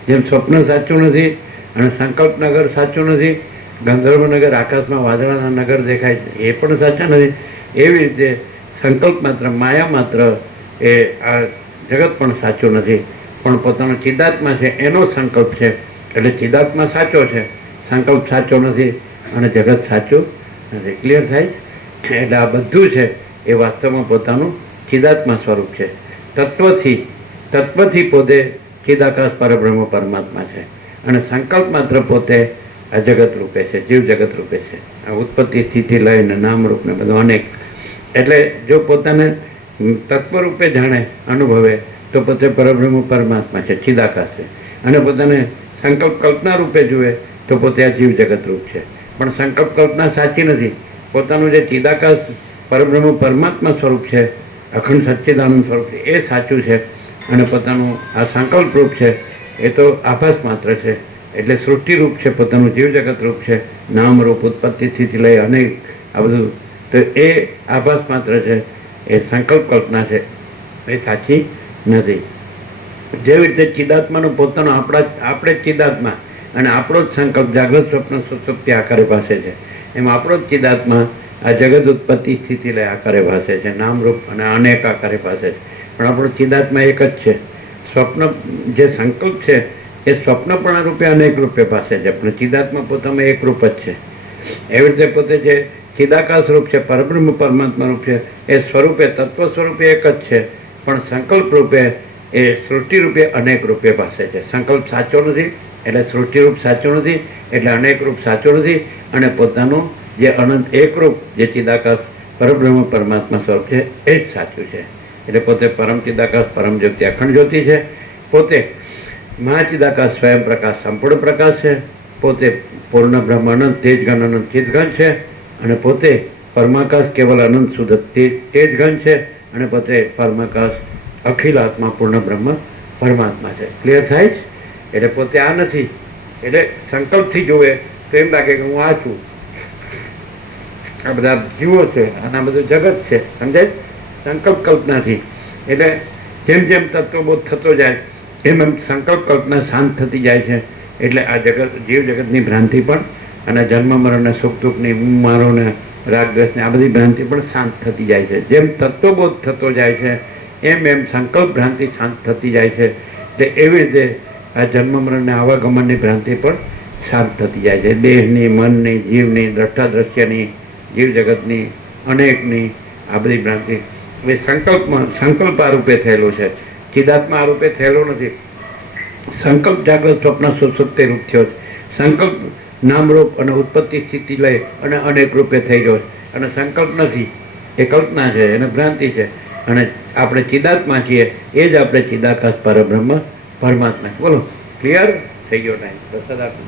જેમ સ્વપ્ન સાચું નથી અને સંકલ્પનગર સાચું નથી, ગંધર્વનગર આકાશમાં વાદળાના નગર દેખાય છે એ પણ સાચા નથી. એવી રીતે સંકલ્પ માત્ર, માયા માત્ર એ આ જગત પણ સાચું નથી. પણ પોતાનો ચિદાત્મા છે એનો સંકલ્પ છે. એટલે ચિદાત્મા સાચો છે, સંકલ્પ સાચો નથી, અને જગત સાચું નથી. ક્લિયર થાય? એટલે આ બધું છે એ વાસ્તવમાં પોતાનું ચિદાત્મા સ્વરૂપ છે. તત્વથી તત્વથી પોતે ચિદાકાશ પરબ્રહ્મ પરમાત્મા છે અને સંકલ્પ માત્ર પોતે આ જગત રૂપે છે, જીવ જગત રૂપે છે. આ ઉત્પત્તિ સ્થિતિ લઈને નામરૂપને બધું અનેક. એટલે જો પોતાને તત્વ રૂપે જાણે, અનુભવે, તો પોતે પરબ્રહ્મ પરમાત્મા છે, ચિદાકાશ છે. અને પોતાને સંકલ્પ કલ્પના રૂપે જુએ તો પોતે આ જીવ જગત રૂપ છે. પણ સંકલ્પ કલ્પના સાચી નથી. પોતાનું જે ચિદાકાશ પરબ્રહ્મ પરમાત્મા સ્વરૂપ છે, અખંડ સચ્ચિદાનંદ સ્વરૂપ છે, એ સાચું છે. અને પોતાનું આ સંકલ્પ રૂપ છે એ તો આભાસ માત્ર છે. એટલે સૃષ્ટિરૂપ છે, પોતાનું જીવ જગત રૂપ છે, નામરૂપ, ઉત્પત્તિ સ્થિતિ લઈ અનેક આ બધું. તો એ આભાસ માત્ર છે, એ સંકલ્પ કલ્પના છે, એ સાચી નથી. જેવી રીતે ચિદાત્માનું પોતાનો આપણે જ ચિદાત્મા અને આપણો જ સંકલ્પ જાગ્રત સ્વપ્ન સુષુપ્તિ આકારે ભાષે છે, એમ આપણો જ ચિદાત્મા આ જગત ઉત્પત્તિ સ્થિતિ લઈ આકારે ભાષે છે, નામરૂપ અને અનેક આકારે ભાષે છે. પણ આપણો ચિદાત્મા એક જ છે. સ્વપ્ન જે સંકલ્પ છે એ સ્વપ્નપણા રૂપે અનેક રૂપે ભાષે છે, પણ ચિદાત્મા પોતામાં એક રૂપ જ છે. એવી રીતે પોતે જે ચિદાકાશ રૂપ છે, પરબ્રહ્મ પરમાત્મા રૂપ છે, એ સ્વરૂપે તત્વ સ્વરૂપે એક જ છે, પણ સંકલ્પ રૂપે એ સૃષ્ટિ રૂપે અનેક રૂપે ભાષે છે. સંકલ્પ સાચો નથી એટલે સૃષ્ટિરૂપ સાચું નથી, એટલે અનેક રૂપ સાચું નથી. અને પોતાનું જે અનંત એકરૂપ જે ચિદાકાશ પરબ્રહ્મ પરમાત્મા સ્વરૂપ છે એ જ સાચું છે. એટલે પોતે પરમ ચિદાકાશ પરમ જ્યોતિ અખંડ જ્યોતિ છે. પોતે મહાચિદાકાશ સ્વયં પ્રકાશ સંપૂર્ણ પ્રકાશ છે. પોતે પૂર્ણ બ્રહ્મ અનંત તેજઘન અનંત ચિદઘન છે. અને પોતે પરમાકાશ કેવલ અનંત શુદ્ધ તેજઘન છે. અને પોતે પરમાકાશ અખિલ આત્મા પૂર્ણ બ્રહ્મ પરમાત્મા છે. ક્લિયર થાય છે? એટલે પોતે આ નથી. એટલે સંકલ્પથી જોવે તો એમ લાગે કે હું આ છું, આ બધા જીવો છે અને આ બધું જગત છે. સમજાય? સંકલ્પ કલ્પનાથી. એટલે જેમ જેમ તત્વબોધ થતો જાય એમ એમ સંકલ્પ કલ્પના શાંત થતી જાય છે. એટલે આ જગત જીવ જગતની ભ્રાંતિ પણ અને જન્મ મરણને સુખ દુઃખની મારોને રાગદ્વેષને આ બધી ભ્રાંતિ પણ શાંત થતી જાય છે. જેમ તત્વબોધ થતો જાય છે એમ એમ સંકલ્પ ભ્રાંતિ શાંત થતી જાય છે. એટલે એવી રીતે આ જન્મ મરણને આવાગમનની ભ્રાંતિ પણ શાંત થતી જાય છે. દેહની, મનની, જીવની, દ્રષ્ટા દ્રશ્યની, જીવ જગતની, અનેકની આ બધી ભ્રાંતિ એ સંકલ્પ આ રૂપે થયેલો છે. ચિદાત્મા આ રૂપે થયેલો નથી. સંકલ્પ જાગ્રત સ્વપ્ન સુષુપ્તિ રૂપ થયો છે. સંકલ્પ નામરૂપ અને ઉત્પત્તિ સ્થિતિ લઈ અને અનેક રૂપે થઈ ગયો છે. અને સંકલ્પ નથી, એ કલ્પના છે, એને ભ્રાંતિ છે. અને આપણે ચિદાત્મા છીએ, એ જ આપણે ચિદાકાશ પરબ્રહ્મ પરમાત્મા. બોલો, ક્લિયર થઈ ગયો ટાઈમ? પ્રસાદ આપો.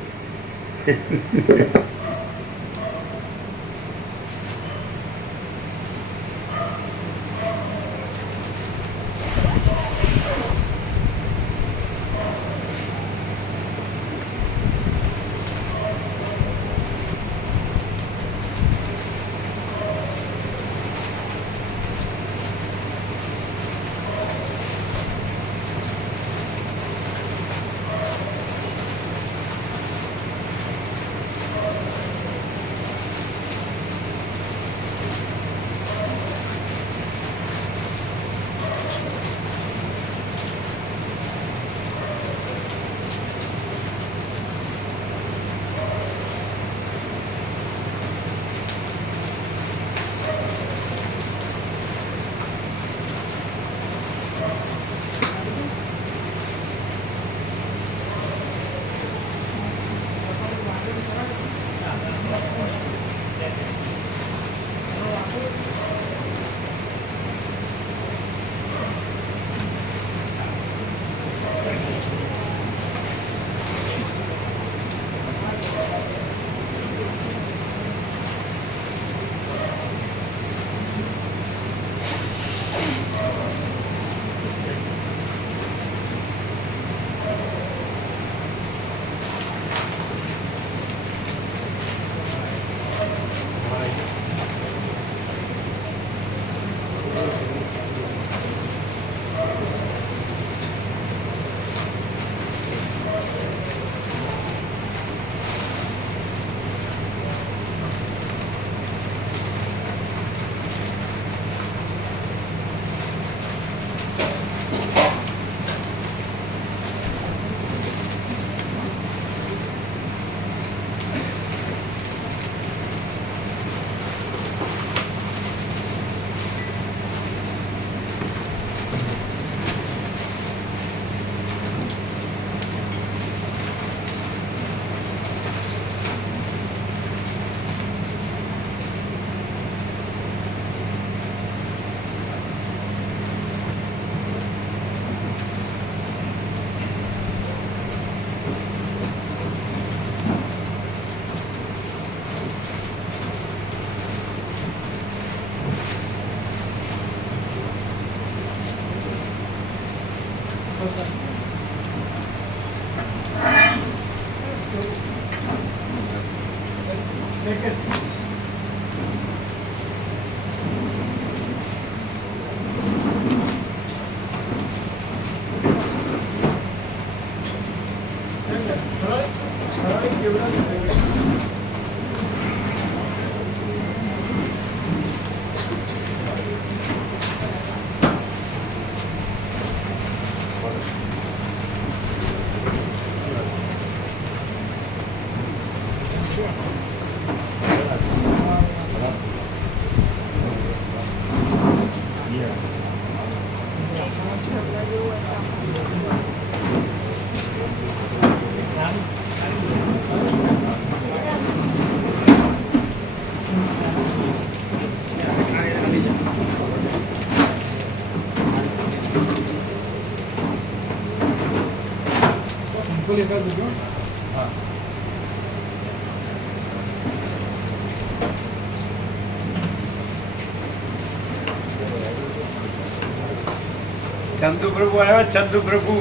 ચંદુ પ્રભુ આવ્યા, ચંદુ પ્રભુ.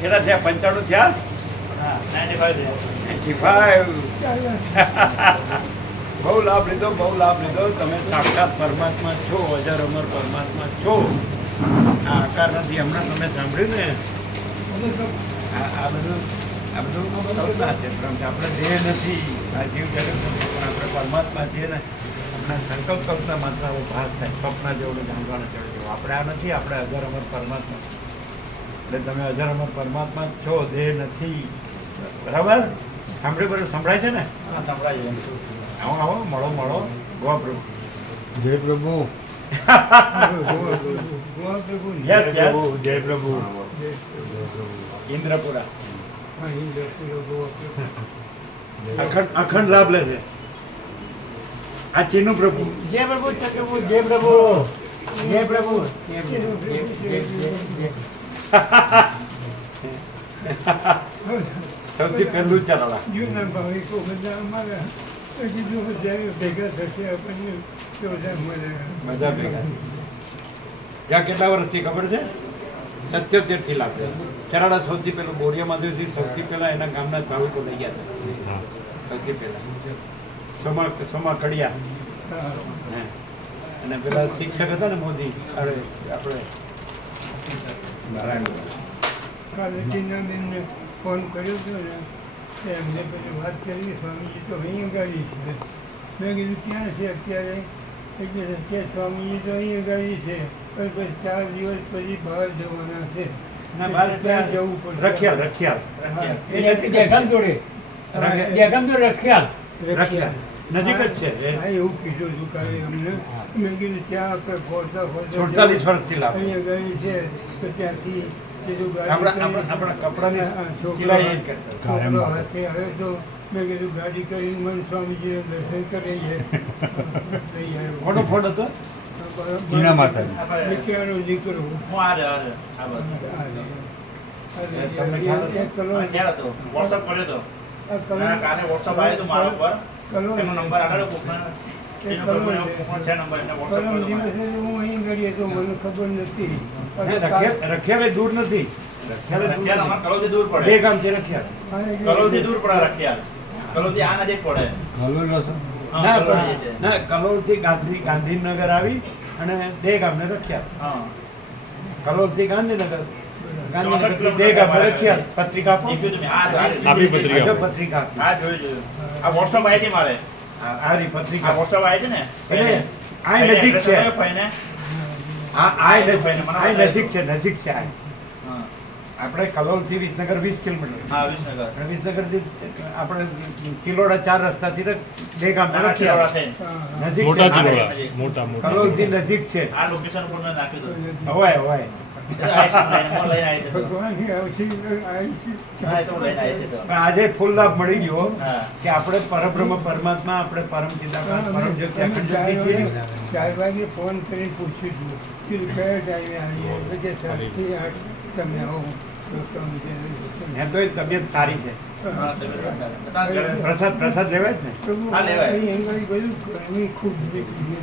કેટલા થયા? 95 થયા? 95. બહુ લાભ લીધો, બહુ લાભ લીધો. તમે સાક્ષાત પરમાત્મા છો, અજર અમર પરમાત્મા છો. આ આકાર નથી. હમણાં તમે સાંભળ્યું ને, આ બધું કલ્પના છે. આપણે દેહ નથી, આ જીવ જગત નથી, પણ આપણે પરમાત્મા છીએ ને. આપણા સંકલ્પ કલ્પના માત્ર ભાસ થાય, સ્વપ્ન જેવું જાણવાના જેવું. આપણે આ નથી, આપણે અજર અમર પરમાત્મા. એટલે તમે અજર અમર પરમાત્મા છો, દેહ નથી. બરાબર? સાંભળ્યું? સંભળાય છે ને? સંભળાય. આવો આવો, મળો મળો. ગોવા પ્રભુ. જય પ્રભુ. જય પ્રભુ. ઇન્દ્રપુરા અખંડ લાભ લે છે. આ ચીનુ પ્રભુ. જય પ્રભુ, ચક્રભુ, જય પ્રભુ, જય પ્રભુ. સૌથી પહેલું ચાલો જૂના ભાવિકો બધા અમારા કીધું બધા ભેગા થશે આપણને તો બધા મળે. બધા ભેગા. ત્યાં કેટલા વર્ષથી ખબર છે? 77 થી લાભ છે. ચરાડા સૌથી પહેલું બોરિયા મહાદેવથી સૌથી પહેલા એના ગામના જ ભાવિકો લઈ ગયા હતા. સૌથી પહેલા સોમા કડિયા. હે. અને પેલા શિક્ષક હતા ને મોદી, અરે આપણે નારાયણ. કાલે ટીનાબેનને ફોન કર્યો હતો ને એમને પછી વાત કરી, સ્વામીજી તો અહીં ગાડી છે. મેં કીધું ક્યાં છે અત્યારે? એટલે કે સ્વામીજી તો અહીં ગાડી છે, પણ પછી 4 દિવસ પછી બહાર જવાના છે. ના, બહાર ત્યાં જવું પડશે. રખિયાલ રખિયાલ રખિયાલ નજીક જ છે. હા, એવું કીધું હતું કાલે અમને. મેં કીધું ત્યાં આપણે ફોરતા 47 વર્ષથી લાભ. અહીંયા ગાડી છે તો ત્યાંથી આપણા કપડાની સિલાઈ એ જ કરતા. છોકરો હાથે આવે તો મેં કીધું ગાડી કરીને મન સ્વામીજીને દર્શન કરીએ. કોનો ફોન હતો? ટીના માતા. દીકરાનો દીકરો. તમને ખ્યાલ હતો? પરમ દિવસે હું અહીં ગઈ તો મને ખબર નથી. રખિયાલ દૂર નથી. બે ગામ છે રખિયાલ. ના, કલોલથી ગાંધીનગર આવી અને બે ગામને રખિયાલ. કલોલથી ગાંધીનગર, ગાંધીનગરથી બે ગામને રખિયાલ. પત્રિકા આપી. પત્રિકા આરી પત્રિકા એટલે આ નજીક છે. આ નજીક છે, નજીક છે. આપણે કલોલથી વિસનગર 20 કિલોમીટર. વિસનગરથી આપણે કિલોડા 4 રસ્તાથી બે ગામ નજીક છે. કલોલથી નજીક છે. હવાય હવાય. ભગવાનની આજે ફૂલ લાભ મળી ગયો કે આપણે પરબ્રહ્મ પરમાત્મા, આપણે પરમ ચિદાકાશ પરમ જ્યોતિ અખંડ જ્યોતિ છીએ. 4 વાગે ફોન કરીને પૂછ્યું હતું કે કયા ટાઈમે આવીએ. એટલે 7 થી 8 તમે આવો. એમ તો એ તબિયત સારી છે. પ્રસાદ લેવાય જ ને? અહીં આગળ બધું ગરમી ખૂબ નીકળી.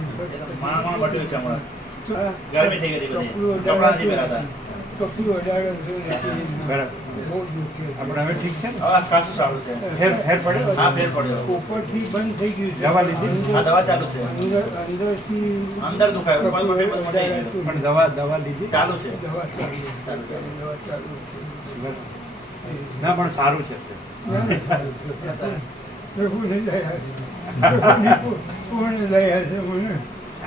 કપડું અડાડો છું નથી. બરાબર. બહુ દુઃખ છે. આપણે હવે ઠીક છે ને? હવે ખાસું સારું છે. ફેર પડ્યો? હા, ફેર પડ્યો. ઉપરથી બંધ થઈ ગયું છે. દવા લીધી? આ દવા ચાલુ છે. અંદરથી અંદર દુખાય, ઉપર કપડું દુખાય, બધું જાય. અડાડતું પણ દવા લીધી? ચાલુ છે. દવા ચાલુ છે. ચાલુ છે. દવા ચાલુ છે. બરાબર. ના પણ સારું છે. ના, ના, સારું છે. પ્રભુની દયા છે. પ્રભુની પૂર્ણ દયા છે.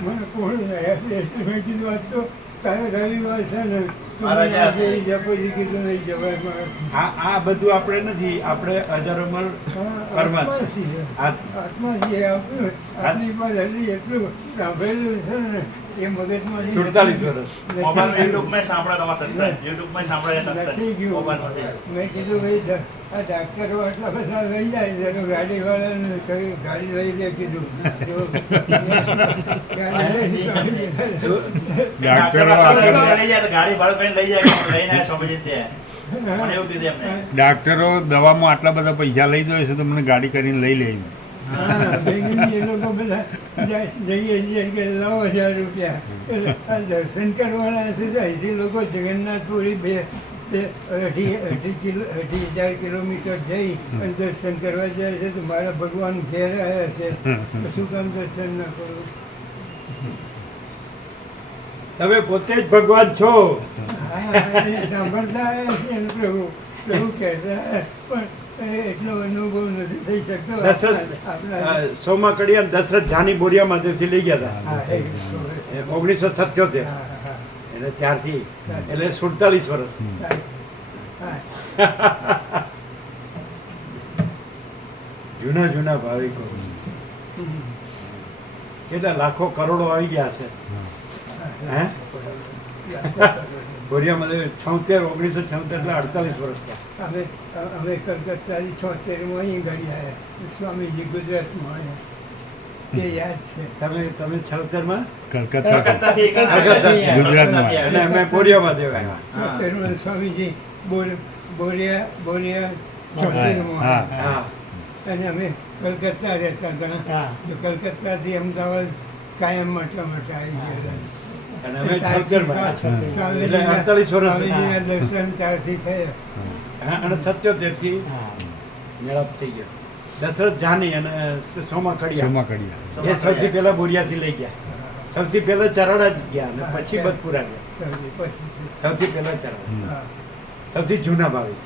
મને પૂર્ણ દયા છે. એટલે મેં કીધું આજ તો તારે રવિવાર છે ને તો મારા મને આજે પછી કીધું નહીં જવાય મારે. આ બધું આપણે નથી, આપણે અજરમર પરમાત્મા. આત્મા છીએ. આત્મા છીએ. આપણી પાસે હજી એટલું સાંભળેલું છે ને એ મગજમાં 47 વર્ષ. મોબાઈલ યુટ્યુબમાં સાંભળો તમારા સત્સંગ. યુટ્યુબમાં સાંભળો એ નથી સત્સંગ. ગયું. મોબાઈલમાંથી. મેં કીધું ભાઈ આ ડાક્ટરો આટલા બધા લઈ જાય છે તો ગાડીવાળાને કહ્યું ગાડી લઈ લે કીધું તો ગાડી લઈ સ્વામીજી ડાક્ટરો આપણને લઈ જાય તો ગાડી ભાડું કરીને લઈ જાય. લઈને આવ્યા સ્વામીજી ત્યાં. મને એવું કીધું એમને. ડાક્ટરો દવામાં આટલા બધા પૈસા લઈ જાય છે તો મને ગાડી કરીને લઈ લે. હા, બેંગલી એ લોકો બધા જઈએ છીએ કે લાવો 1000 રૂપિયા આ દર્શન કરવાના છે તો અહીંથી લોકો જગન્નાથપુરી અઢી 1000 કિલોમીટર જઈ અને દર્શન કરવા જાય છે તો મારા ભગવાન ઘેર આવ્યા છે તો શું કામ દર્શન ના કરું? તમે પોતે જ ભગવાન છો. હા, એ સાંભળતા આવ્યા છે અને પ્રભુ કહેતા પણ એટલો અનુભવ નથી થઈ શકતો. આપણા સોમા કડિયા દશરથ જાની બોરિયા માંથી લઈ ગયા હા, હતા એ 1977. હા, હા. એટલે ત્યારથી એટલે 47 વર્ષ. હા. જૂના ભાવિકો કેટલા લાખો કરોડો આવી ગયા છે. હે? બોરિયામાં 76 1976 એટલે 48 વર્ષ થયા. અમે કલકત્તાથી 76 અહીં ઘડી આવ્યા સ્વામીજી ગુજરાતમાં આવ્યા તે યાદ છે. તમે 76 માં કલકત્તાથી કલકત્તાથી ગુજરાતમાં. અને અમે બોરિયામાં દેવા આવ્યા. 76 માં સ્વામીજી બોરિયા 76 માં આવ્યા. હા. અને અમે કલકત્તા રહેતા હતા તો કલકત્તાથી અમદાવાદ કાયમ માટે આવી ગયા. અને અમે 76 માં. એટલે 48 વર્ષ. સ્વામીજીના દર્શન ત્યારથી થયા. અને 77 થી મેળાપ થઈ ગયો. દશરથ જાની અને સોમા કડિયા એ સૌથી પહેલા બોરિયાથી લઈ ગયા. સૌથી પહેલા ચરાડા જ ગયા અને પછી બદપુરા ગયા. પછી સૌથી પહેલા ચરાડા. હા. સૌથી જૂના ભાવી.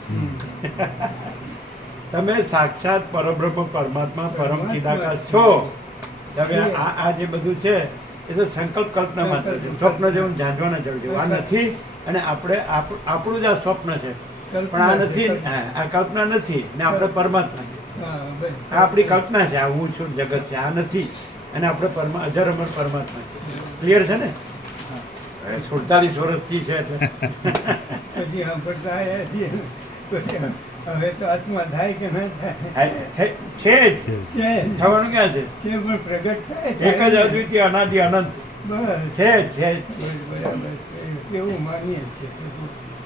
તમે સાક્ષાત પરબ્રહ્મ પરમાત્મા પરમ ચિદાકાર છો. તમે આ જે બધું છે એ તો સંકલ્પ કલ્પના માત્ર છે. સ્વપ્ન જેવું ઝાંઝવાના જવું જેવું આ નથી. અને આપણું જ આ સ્વપ્ન છે પણ આ નથી. આ કલ્પના નથી ને આપણે પરમાત્મા છે. હા, બસ. આ આપણી કલ્પના છે. આ હું છું જગત છે આ નથી. અને આપણે અજર અમર પરમાત્મા છે. ક્લિયર છે ને? 47 વર્ષથી છે એટલે પછી સાંભળતા આવ્યા છીએ. પછી હવે તો આત્મા થાય કે ના થાય છે જ. છે થવાનું ક્યાં છે? પણ પ્રગટ થાય એક જ અદ્વિતીય અનાદિ અનંત બસ છે જ. બરાબર છે. કેવું માનીએ છીએ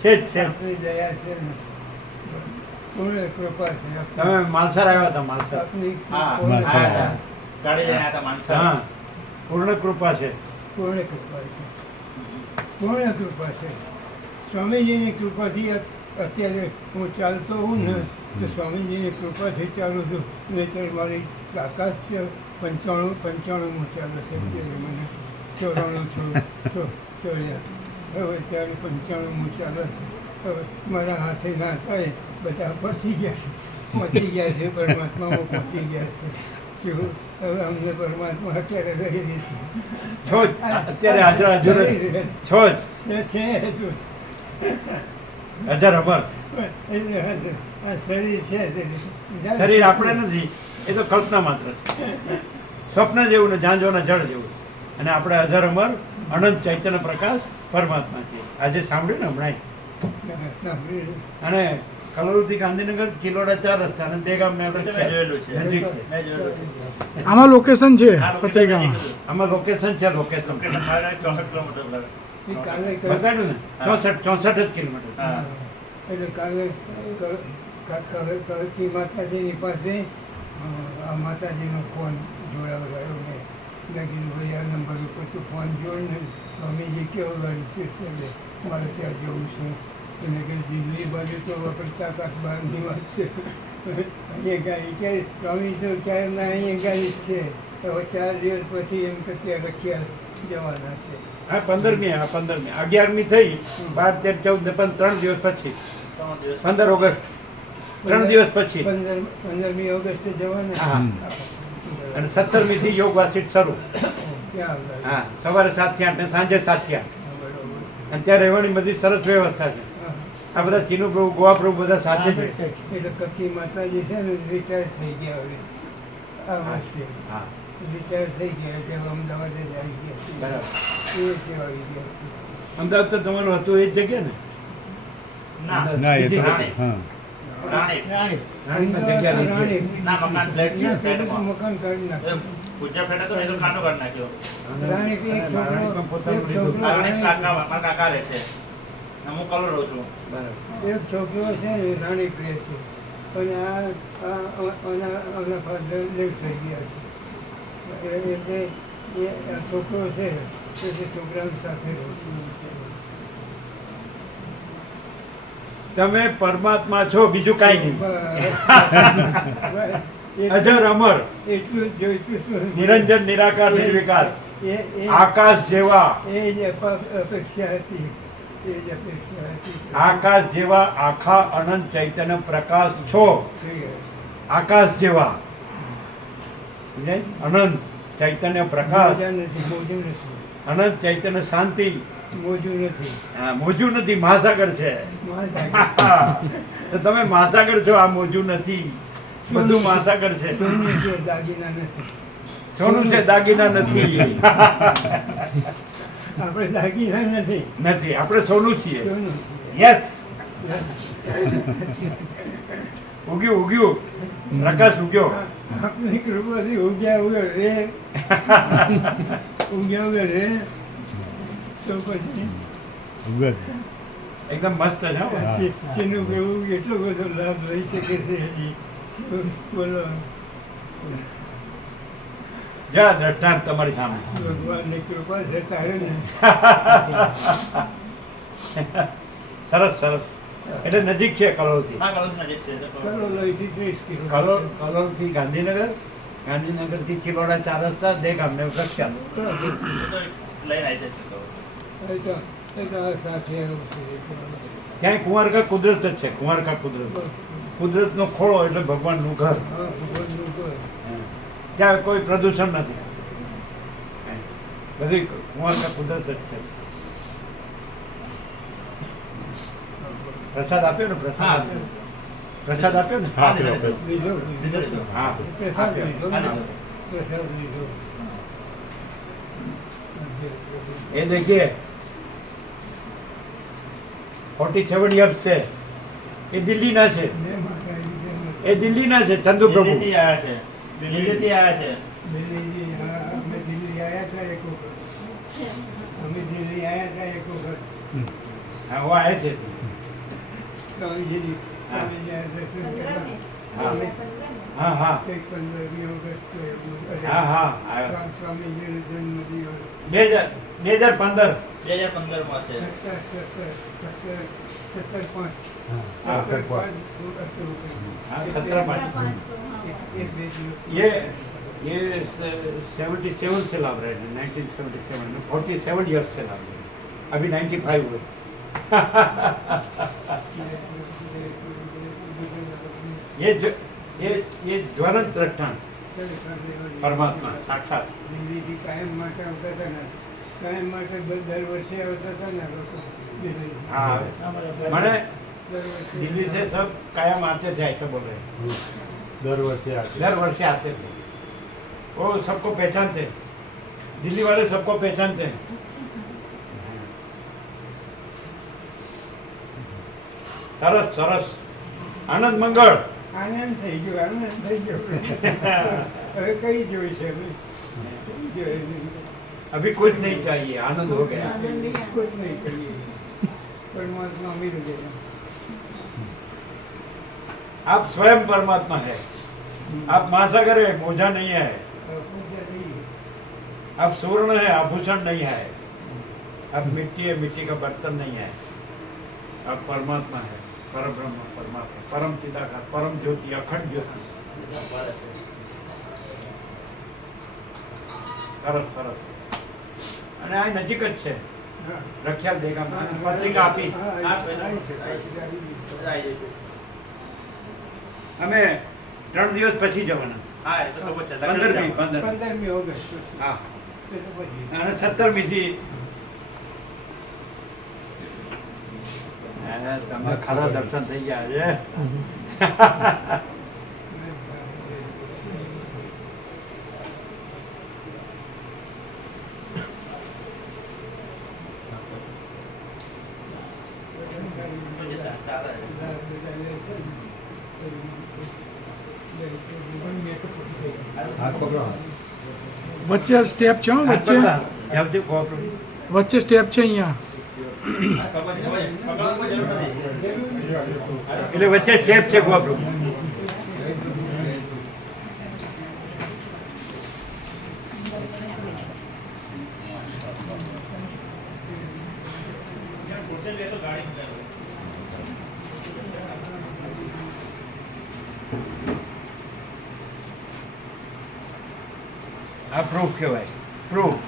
છે જ. આપણી દયા છે ને પૂર્ણ કૃપા છે તમે માલસાર આવ્યા હતા. માલસાર. આપની હા, પૂર્ણ હા, કૃપા. હા. ગાડી લઈને આવ્યા હતા માણસો. હા પૂર્ણ કૃપા છે. પૂર્ણ કૃપા છે. પૂર્ણ કૃપા છે. સ્વામીજીની કૃપાથી અત્યારે હું ચાલતો હોઉં ને તો સ્વામીજીની કૃપાથી ચાલું છું. નહીંતર મારી તાકાત છે 95 માં ચાલે છે અત્યારે મને 94 ચોર્યા હવે ત્યારે 95 માં ચાલે છે. હવે મારા હાથે ના થાય બધા પહોંચી ગયા છે પરમાત્મામાં પહોંચી ગયા છે. શું હવે અમને પરમાત્મા અત્યારે રહેલી છો જ. અત્યારે હાજર હાજર જ છો જ. છે અજર અમર. આ શરીર છે શરીર આપણે નથી. એ તો કલ્પના માત્ર છે. સ્વપ્ન જેવું ને ઝાંઝવાના જળ જેવું. અને આપણે અજર અમર અનંત ચૈતન્ય પ્રકાશ પરમાત્મા છીએ. આજે સાંભળ્યું ને હમણાં. સાંભળ્યું. અને કલોલથી ગાંધીનગર કિલોડા 4 રસ્તા અને દેગામ ને આપણે મેં જોયેલું છે. નજીક છે. મેં જોયેલું છે. આમાં લોકેશન છે આ location પત્રિકામાં. નજીક હતું. આમાં લોકેશન છે. લોકેશન લોકેશન મારે 64 કિલોમીટર લાગે. એ કાલે બતાડ્યું ને 64 જ કિલોમીટર. હા. એટલે કાલે કળકી માતાજીની પાસે આ માતાજીનો ફોન જોડાયો મેં કીધું ભાઈ આ નંબર ઉપર તું ફોન જોડ ને સ્વામીજી કેવો ગાડી છે એટલે મારે ત્યાં જવું છે અને કે દિલ્હી બાજુ તો વાપરતા કાંક બહારની વાત છે અહીંયા ગાડી ક્યારે સ્વામી તો ક્યારના અહીંયા ગાડી જ છે હવે 4 દિવસ પછી એમ કે ત્યાં રખિયા જવાના છે. હા 15મી 11મી થઈ 12, 13, 14, 3 દિવસ પછી 15 ઓગસ્ટ 3 દિવસ પછી 15મી ઓગસ્ટે જવાના હા. અને 17મી થી યોગ વાસિત શરૂ. ક્યાં આગળ? હા સવારે 7 થી 8 ને સાંજે 7 થી 8 બરોબર. અને ત્યાં રહેવાની બધી સરસ વ્યવસ્થા છે. હા. આ બધા ચીનુ પ્રભુ ગોવા પ્રભુ બધા સાથે જ રહે. એટલે કચ્છી માતાજી છે ને રિટાયર થઈ ગયા હવે આ વર્ષે હા રિટાયર થઈ ગયા એટલે હવે અમદાવાદ જ આવી ગયા છે. બરાબર. એ સેવા આવી ગયા છે. અમદાવાદ તો તમારું હતું એ જ જગ્યા ને? ના ના એ તો રાણી. હા રાણી. રાણીમાં જગ્યા નથી. રાણી. ના મકાન ફ્લેટ છે ફ્લેટમાં. મકાન કાઢી નાખ્યું. પૂજા ફ્લેટ હતો ને એ તો કાંટો કાઢી નાખ્યો. રાણી કે એક છોકરો રાણીમાં પોતાનું એક લીધું. છોકરો આ રાણી રાણી- કાકા મારા કાકા રહે છે અને હું કલોલ રહું છું. બરાબર. એક છોકરો છે ને રાણી પ્રિય છે અને આના ફાધર લેટ થઈ ગયા છે એટલે એ આ છોકરો છે એટલે છોકરાની સાથે રહું છું. તમે પરમાત્મા છો, બીજું કાંઈ નહીં. બસ. અજર અમર, એટલું જ જોઈતું હતું. નિરંજન નિરાકાર નિર્વિકાર, એ- આકાશ જેવા, એ જ અપેક્ષા હતી એ જ અપેક્ષા હતી. આકાશ જેવા આખા અનંત ચૈતન્ય પ્રકાશ છો. જોઈએ. આકાશ જેવા સમજાય? અનંત ચૈતન્ય પ્રકાશ, મોજા નથી મોજું નથી અનંત ચૈતન્ય શાંતિ. મોજું નથી હા, મોજું નથી, મહાસાગર છે. મહાસાગર. તો તમે મહાસાગર છો, આ મોજું નથી, બધું મહાસાગર છે. સોનું છે, દાગીના નથી. સોનું છે, દાગીના નથી. આપણે દાગીના નથી નથી, આપણે સોનું છીએ. સોનું યસ, છે. ઉગ્યું ઉગ્યું, પ્રકાશ ઉગ્યો. આપની કૃપાથી ઉગ્યા વગર રે ઉગ્યા વગર રે તો પછી ઉગત એકદમ મસ્ત છે હો. તેનો પ્રભુ એટલો બધો લાભ લઈ શકે છે હજી બોલો જા દ્રષ્ટાંત તમારી સામે. ભગવાનની કૃપા છે તારે ને સરસ સરસ. એટલે નજીક છે કલોલથી. હા કલોલ નજીક છે તો ચલો લઈથી 30 કિલો કલોલથી ગાંધીનગર, ગાંધીનગરથી ચિલોડા 4 રસ્તા, 2 ગામને પ્રખ્યાત. એ તો લઈને આવી છે તો. એ તો આ સાથે આવું છે. ક્યાંય કુંવારકા કુદરત જ છે. કુંવારકા કુદરત, કુદરતનો ખોળો એટલે ભગવાનનું ઘર. હા ભગવાનનું ઘર. ત્યાં કોઈ પ્રદૂષણ નથી, બધી કુંવારકા કુદરત જ છે. પ્રસાદ આપ્યો ને? પ્રસાદ હા. આપ્યો. પ્રસાદ આપ્યો ને? હા આપણે લીધો લીધો. હા પ્રસાદ આપ્યો. લીધો હા, ને? લીધો. પ્રસાદ લીધો ये देखिए 47 યર્સ છે. એ દિલ્હીના છે, મેં માતાજી એ દિલ્હીના છે. ચંદુ પ્રભુ દિલ્હીથી આવ્યા છે. દિલ્હીથી આવ્યા છે. દિલ્હી અમે દિલ્હી આવ્યા હતા એક વખત અમે દિલ્હી આવ્યા હતા એક વખત હા वो आए थे. સ્વામીજીની હા. સ્વામીજી આ દર્શન કરવા. હા. અમે हाँ हाँ કંઈક 15મી ઓગસ્ટ એવું. हाँ हाँ आयो. સ્વામીજીનો જન્મદિવસ 2015 2015 માં છે. 17/5 हाँ 17/5 हाँ 17/5 એક બે દિવસ ये 77 से लाभ रहे हैं. 1977 में 47 ईयर्स से लाभ रहे हैं. अभी 95 हुए. ये ज्वलंत दृष्टांत परमात्मा साक्षात. દિલ્હીથી કાયમ માટે આવતા હતા ને કાયમ માટે દર વર્ષે આવતા હતા ને લોકો દિલ્હી. हाँ मैंने દર વર્ષે दिल्ली से सब कायम आते थे, ऐसे बोल रहे हैं. દર વર્ષે આટલું. दर वर्षे आते थे. वो सबको पहचानते हैं. दिल्ली वाले सबको पहचानते हैं. सरस सरस. आनंद मंगल. આનંદ થઈ ગયો આનંદ થઈ ગયો હવે કઈ જોઈ છે હવે? કઈ જોઈ નહીં. अभी कुछ नहीं चाहिए, आनंद हो गया. कुछ नहीं करिए परमात्मा मिल गया आप स्वयं परमात्मा है. आप महासागर है, बोझा नहीं है. पूजा नहीं आप स्वर्ण है, आभूषण नहीं है. अब मिट्टी है, मिट्टी का बर्तन नहीं है, अब परमात्मा है, परम ब्रह्म परमात्मा, परम चिदाकार, परम ज्योति, अखंड ज्योति. સરસ સરસ. અને આ નજીક જ છે રખિયાલ દેગામમાં. પત્રિકા આપી. અમે 3 દિવસ પછી જવાના. હા એ તો ખબર છે. 15મી ઓગસ્ટ. હા. એ તો પછી અને 17મી થી તમને ખરા દર્શન થઈ ગયા છે. વચ્ચે સ્ટેપ છે હો, વચ્ચે જ્યાંથી કોપરું. વચ્ચે સ્ટેપ છે અહીંયા. એટલે વચ્ચે સ્ટેપ છે કોપરું. આ પ્રૂફ કહેવાય. પ્રૂફ,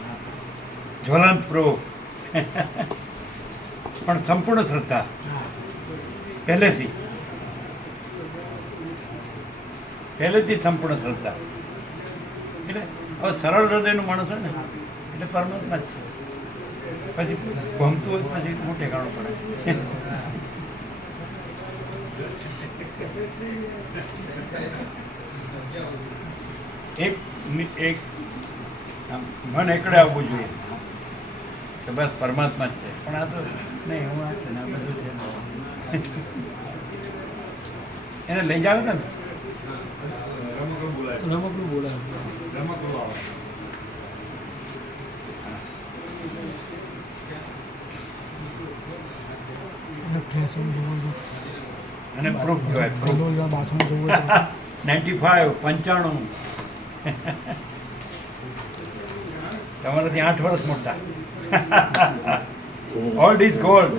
જ્વલંત પ્રૂફ. પણ સંપૂર્ણ શ્રદ્ધા પહેલેથી સંપૂર્ણ શ્રદ્ધા. એટલે હવે સરળ હૃદયનું માણસ હોય ને એટલે પરમાત્મા જ છે. પછી ગમતું હોય પછી હું ઠેકાણું પડે. એક મન એકડે આવવું જોઈએ કે બસ પરમાત્મા જ છે. પણ આ તો નહીં, હું આ છે ને આ બધું છે. એને લઈ જાવ ને રમકડું બોલાવે. અને ફેશન જોવો છો, અને પ્રૂફ કહેવાય. પ્રૂફ ગંડોળા બાથરૂમ જોવો છો. 95 તમારાથી 8 વર્ષ મોટા. Old is gold.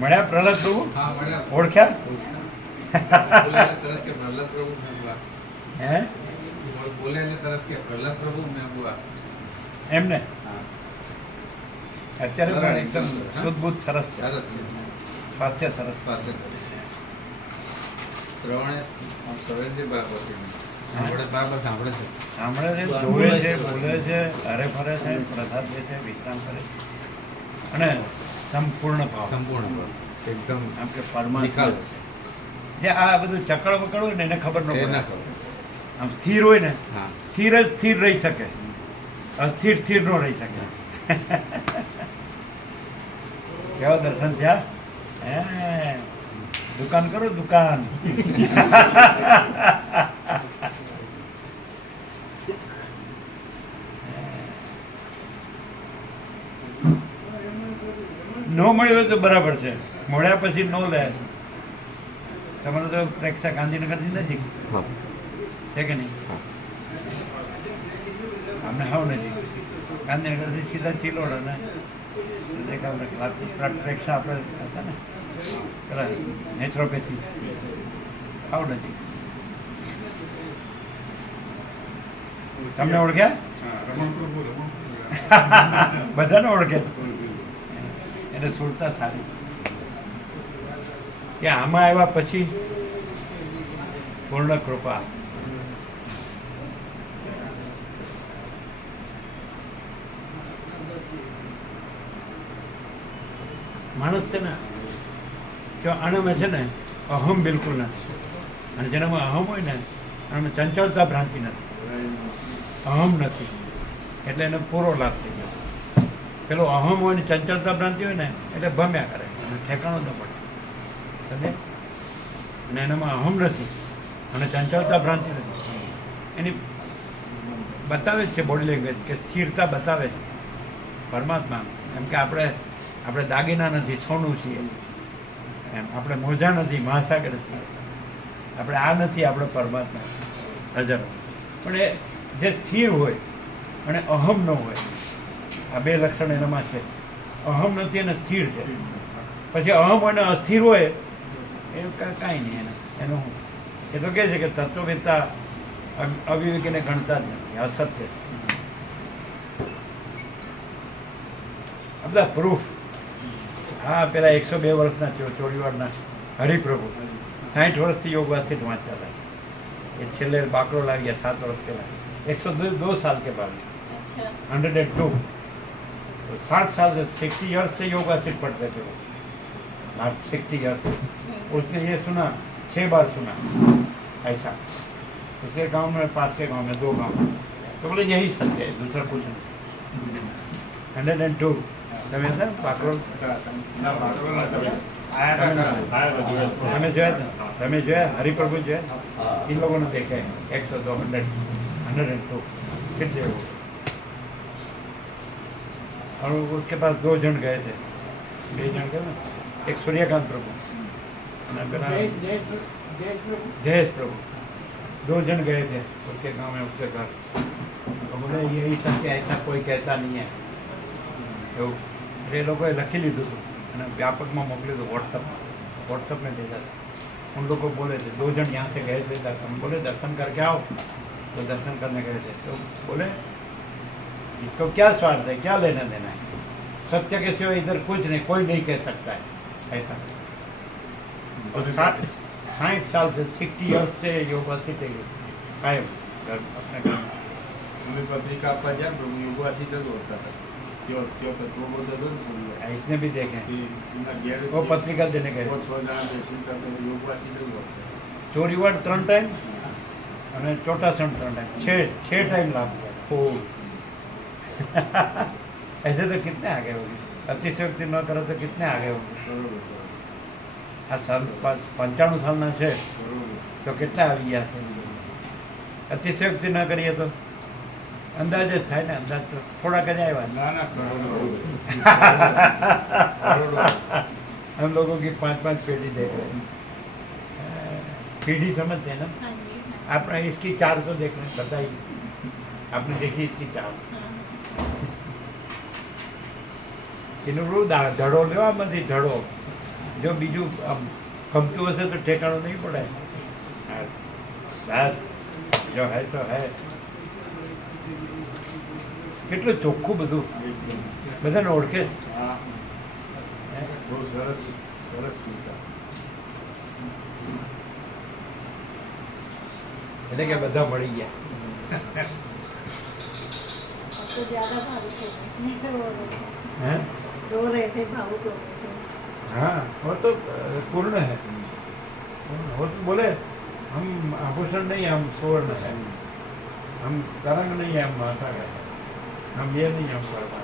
મળ્યા પ્રહલાદ પ્રભુ? ઓળખ્યા? હે એમને અત્યારે પણ એકદમ શુદ્ધ સરસ છે. સ્વાસ્થ્ય સરસ. સાંભળે છે, જોવે છે, બોલે છે, હરે ફરે છે, પ્રસાદ લે છે, વિશ્રામ કરે છે. અને સંપૂર્ણ ભાવ, એકદમ આમ કે પરમાત્મા જે આ બધું ચકળ બકળ હોય ને એને ખબર ન પડે. આમ સ્થિર હોય ને, સ્થિર જ સ્થિર રહી શકે, અસ્થિર સ્થિર ન રહી શકે. કેવા દર્શન થયા? હે દુકાન કરો, દુકાન. ન મળ્યું હોય તો બરાબર છે, મળ્યા પછી ન લે. તમારે તો પ્રેક્ષા ગાંધીનગરથી નજીક છે કે નહીં? અમને હાવ નજીક. ગાંધીનગરથી સીધા ચિલોડ અને પ્રેક્ષા આપણે હતા ને પેલા નેચરોપેથી, હાવ નજીક. તમને ઓળખ્યા? બધાને ઓળખે એટલે સુરતા સારી. કે આમાં આવ્યા પછી પૂર્ણ કૃપા. માણસ છે ને જો આનામાં છે ને અહમ બિલકુલ નથી. અને જેનામાં અહમ હોય ને આનામાં ચંચળતા ભ્રાંતિ નથી, અહમ નથી, એટલે એને પૂરો લાભ થઈ ગયો. પેલો અહમ હોય ને ચંચળતા ભ્રાંતિ હોય ને એટલે ભમ્યા કરે, ઠેકાણો ન પડે. સમજે? અને એનામાં અહમ નથી અને ચંચળતા ભ્રાંતિ નથી. એની બતાવે જ છે બોડી લેંગ્વેજ કે સ્થિરતા બતાવે છે પરમાત્મા. એમ કે આપણે દાગીના નથી, સોનું છીએ. એમ આપણે મોજા નથી, મહાસાગર છીએ. આપણે આ નથી, આપણે પરમાત્મા હજાર. પણ એ જે સ્થિર હોય અને અહમ ન હોય, આ બે લક્ષણ એનામાં છે. અહમ નથી અને સ્થિર છે. પછી અહમ અને અસ્થિર હોય એ કાંઈ નહીં એનું એ તો કહે છે કે તત્વવેત્તા અવિવેકીને ગણતા જ નથી, અસત્ય. આ બધા પ્રૂફ. હા, પેલા 102 વર્ષના ચોરીવાડના હરિપ્રભુ 60 વર્ષથી યોગ વાસિત વાંચતા હતા. એ છેલ્લે બાકરો લાવ્યા 7 વર્ષ પહેલા. 102 साल के बाद, 102 तो 60 साल से 60 ईयर्स से योगा सिर्फ पढ़ते थे वो. 60 ईयर्स उसने ये सुना 6 बार सुना ऐसा. उसके गांव में, पास के गांव में, 2 गांव में. तो बोले यही सत्य है, दूसरा कुछ नहीं. 102 તમે હતા બાકરો તમે જોયા હરિપ્રભુ જોયા इन लोगों ने देखा है 102 102 कितने वो. और उसके पास 2 जन गए थे, 2 जन गए ना, एक सूर्यकांत प्रभु जयेश प्रभु, 2 जन गए थे उसके गांव में, उसके घर. तो बोले यही सत्य, ऐसा कोई कहता नहीं है. એવું એ લોકોએ લખી લીધું હતું અને વ્યાપકમાં મોકલ્યું હતું व्हाट्सएप में भेजा था. उन लोग को बोले थे 2 जन यहाँ से गए थे दर्शन, बोले दर्शन करके आओ. तो दर्शन करने गए थे तो बोले इसको क्या स्वार्थ है, क्या लेना देना है, सत्य के सिवा इधर कुछ नहीं, कोई नहीं कह सकता है ऐसा. और 60 साल से 60 ईयर्स से योगा से कायम अपने घर में. પત્રિકા આપવા જાય પ્રભુ યોગવાસી જ હોતા હતા. त्यो तत्व बोलते थे इसने भी देखे घेर वो पत्रिका देने गए. 6 જણા બેસીને કરતા યોગવાસી જ હોતા. ચોરીવાડ 3 टाइम અને ચોટાસણ 3 टाइम, 6 टाइम लाभ हुआ. फूल ऐसे तो कितने आगे होगी, अतिशयोक्ति न करे तो कितने आगे होगी. આ સાલ 95 સાલના છે તો કેટલા આવી ગયા છે. અતિશયોક્તિ ન કરીએ તો અંદાજ જ થાય ને. અંદાજ તો થોડાક જ આવ્યા. ના ના કરોડો. हम लोगों की 5-5 पीढ़ी देख रहे हैं. पीढ़ी समझते हैं ना. आपने इसकी 4 तो देख रहे हैं, बताइए आपने देखी इसकी 4. એનું રૂ ધડો લેવામાંથી ધડો જો બીજું ગમતું હશે તો ઠેકાણું નહીં પડે. બસ જો હે તો હે. કેટલું ચોખ્ખું બધું, બધાને ઓળખે. હા, બહુ સરસ સરસ વિચાર. એટલે કે બધા મળી ગયા. तो ज्यादा भावुक हो गए. हैं? रो रहे थे, भावुक हो गए थे. हाँ, वो तो पूर्ण है. वो तो बोले हम आभूषण नहीं, हम सुवर्ण है, हम तरंग नहीं है, हम महासागर है, हम ये नहीं, हम परमात्मा.